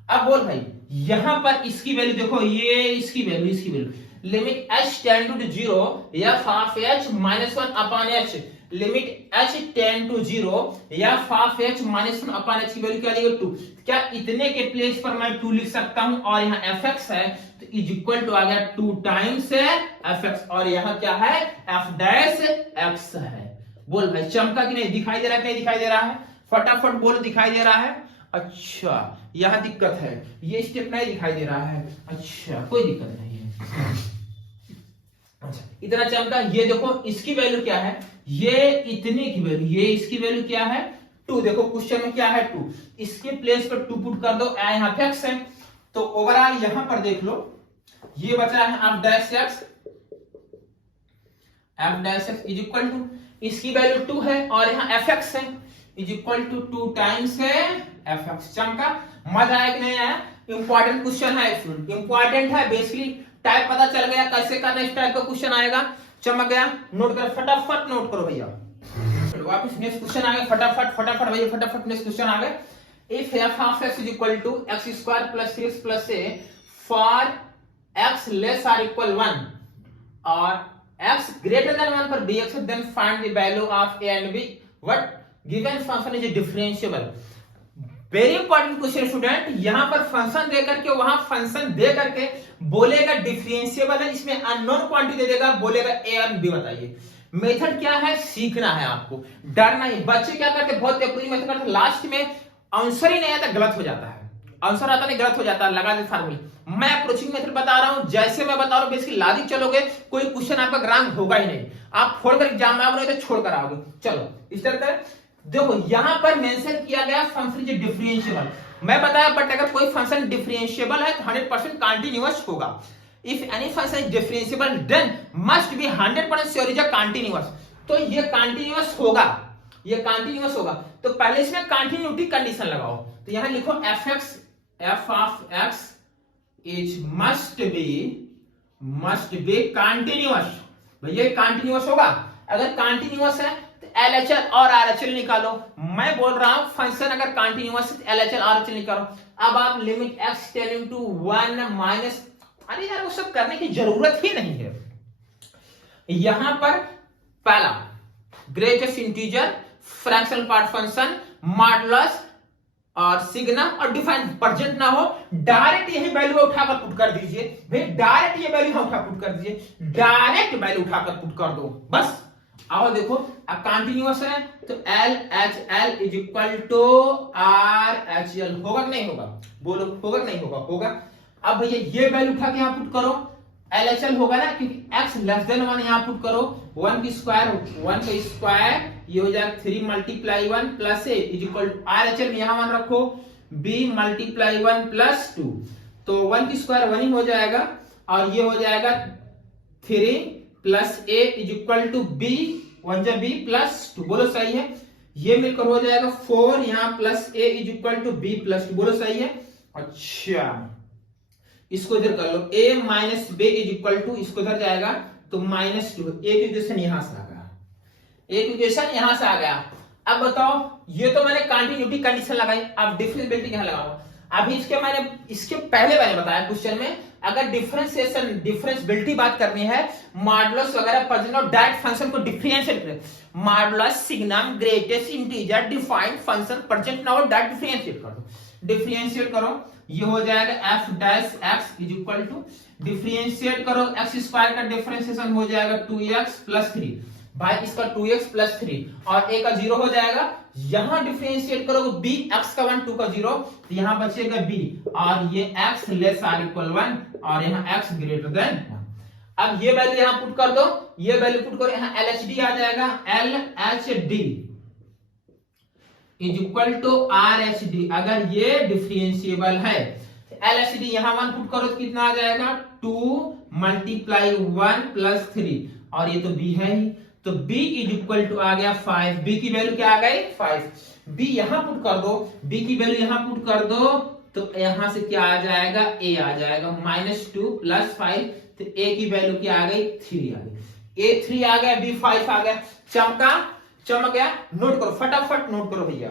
अब बोल भाई, यहां पर इसकी वैल्यू देखो, ये इसकी value limit H tend to 0 f of H minus 1 upon h, limit H tend to 0 f of H minus 1 upon h की वैल्यू क्या लिखोगे 2। क्या इतने के प्लेस पर मैं 2 लिख सकता हूं, और यहाँ एफ एक्स है तो इज इक्वल टू आ गया 2 टाइम्स एफ एक्स, और यहाँ क्या है एफ डैश एक्स है। बोल भाई चमका कि नहीं? दिखाई दे रहा है कि नहीं दिखाई दे रहा है? फटाफट बोल, दिखाई दे रहा है? अच्छा यहां दिक्कत है, ये स्टेप नहीं दिखाई दे रहा है। अच्छा कोई दिक्कत नहीं है। अच्छा इतना चमका, ये देखो इसकी वैल्यू क्या है, ये इतने की वैल्यू, ये इसकी वैल्यू क्या है 2। देखो क्वेश्चन में क्या है 2, इसके प्लेस पर 2 पुट कर दो, यहाँ एक्स है, तो ओवरऑल यहां पर देख लो ये बचा है f dash x, f dash x is equal to, इसकी वैल्यू 2 है और यहाँ एफ एक्स है इज इक्वल टू 2 टाइम्स है एफ एक्स। चमका? मजा आया कि नहीं आया? इंपॉर्टेंट क्वेश्चन है, इंपॉर्टेंट है, बेसिकली टाइप पता चल गया कैसे करना, इस टाइप का क्वेश्चन आएगा। चमक गया? नोट कर, फटाफट नोट करो भैया। वापस नेक्स्ट क्वेश्चन आ गया, फटाफट फटाफट भैया फटाफट नेक्स्ट क्वेश्चन आ गया। If f of x is equal to x square plus 3x plus a for x less or equal 1 or x greater than 1 for bx, then find the value of a and b. What given function is differentiable? Very important question student, यहां पर function दे करके वहां function दे करके बोलेगा differentiable है, इसमें unknown quantity दे देगा, बोलेगा ए और बी। बताइए मेथड क्या है, सीखना है आपको, डरना ही। बच्चे क्या करते हैं, बहुत बेहतरीन मेथड करते हैं, लास्ट में आंसर ही नहीं आता, गलत हो जाता है, आंसर आता नहीं गलत हो जाता है, लगा दे फार्मूला। मैं अप्रोचिंग मेथड बता रहा हूं, जैसे मैं बता रहा हूं बेसिकली लॉजिक चलोगे, कोई क्वेश्चन आपका ग्राम होगा ही नहीं, आप छोड़कर एग्जाम में आओगे तो छोड़ कर आओगे। चलो इस तरह का देखो, यहां पर मेंशन किया गया फंक्शन जो डिफरेंशिएबल, मैं बताया, बट अगर कोई फंक्शन डिफरेंशिएबल है तो 100% कंटीन्यूअस होगा। If any function is differentiable then must be 100% sure is a continuous. तो ये कंटीन्यूअस होगा, ये कंटीन्यूअस होगा, तो पहले इसमें कंटीन्यूटी कंडीशन लगाओ। तो यहां लिखो f of x is must be continuous. भैया कंटीन्यूअस होगा, अगर कंटीन्यूअस है LHL और RHL निकालो। मैं बोल रहा हूं फंक्शन अगर कंटीन्यूअस है LHL RHL निकालो। अब आप limit x tending to 1 minus, अरे यार वो सब करने की जरूरत ही नहीं है। यहां पर पहला greatest integer, fractional part function, modulus और सिग्मा और डिफाइन प्रेजेंट ना हो, डायरेक्ट यही वैल्यू उठाकर पुट कर दीजिए। भाई डायरेक्ट ये वैल्यू उठा पुट कर दीजिए, डायरेक्ट वैल्यू उठाकर पुट कर दो बस। आओ देखो, अब कंटीन्यूअस है तो LHL is equal to RHL होगा कि नहीं होगा, बोलो होगा कि नहीं होगा, होगा। अब भैया ये वैल्यू उठा के यहां पुट करो, LHL होगा ना, क्योंकि x लेस देन 1 यहां पुट करो, 1 की स्क्वायर 1 का स्क्वायर ये हो जाएगा 3 multiply 1 plus a is equal to RHL में यहां 1 रखो, b मल्टीप्लाई 1 प्लस 2, तो 1 की स्क्वायर 1 ही हो जाएगा, और ये हो जाएगा 3 plus a is equal to b 1 जा b प्लस 2, बोलो सही है। ये मिलकर हो जाएगा 4 यहां plus a is equal to b plus 2, बोलो सही है। अच्छा इसको इधर कर लो, a minus b is equal to, इसको इधर जाएगा तो माइनस 2, एक इक्वेशन यहां से आ गया, एक इक्वेशन यहां से आ गया। अब बताओ, ये तो मैंने कंटीन्यूटी कंडीशन लगाई, अब डिफरेंशिएबिलिटी कहां लगाऊं? अभी इसके पहले मैंने बताया क्वेश्चन में, अगर डिफरेंशिएशन डिफरेंशिएबिलिटी बात करनी है, मॉडुलस वगैरह प्रेजेंट और डायरेक्ट फंक्शन को डिफरेंशिएट करें, modulus signum greatest integer defined function present ना हो, डायरेक्ट डिफरेंशिएट कर दो, डिफरेंशिएट करो, ये हो जाएगा f dash x is equal to, differentiate करो, x स्क्वायर का डिफरेंशिएशन हो जाएगा 2x प्लस 3, भाई इसका 2x प्लस 3 और a का 0 हो जाएगा। यहां डिफरेंशिएट करोगे b x का 1 2 का 0, तो यहां बचेगा b, और ये x लेस आर इक्वल 1 और यहां x ग्रेटर देन 1। अब ये वैल्यू यहां पुट कर दो, ये वैल्यू पुट करो, यहां LHD आ जाएगा, LHD is equal to RHD। अगर ये डिफरेंशिएबल है, LHD यहां 1 पुट करो तो कितना आ जाएगा, 2 मल्टीप्लाई 1 प्लस 3, और ये तो b है ही, तो b इज इक्वल टू आ गया 5, b की वैल्यू क्या आ गई 5, b यहां पुट कर दो, b की वैल्यू यहां पुट कर दो, तो यहां से क्या आ जाएगा, a आ जाएगा, -2 प्लस 5, तो a की वैल्यू क्या आ गई 3 आ गई, a 3 आ गया, b 5 आ गया, चमक गया। नोट करो फटाफट, नोट करो भैया।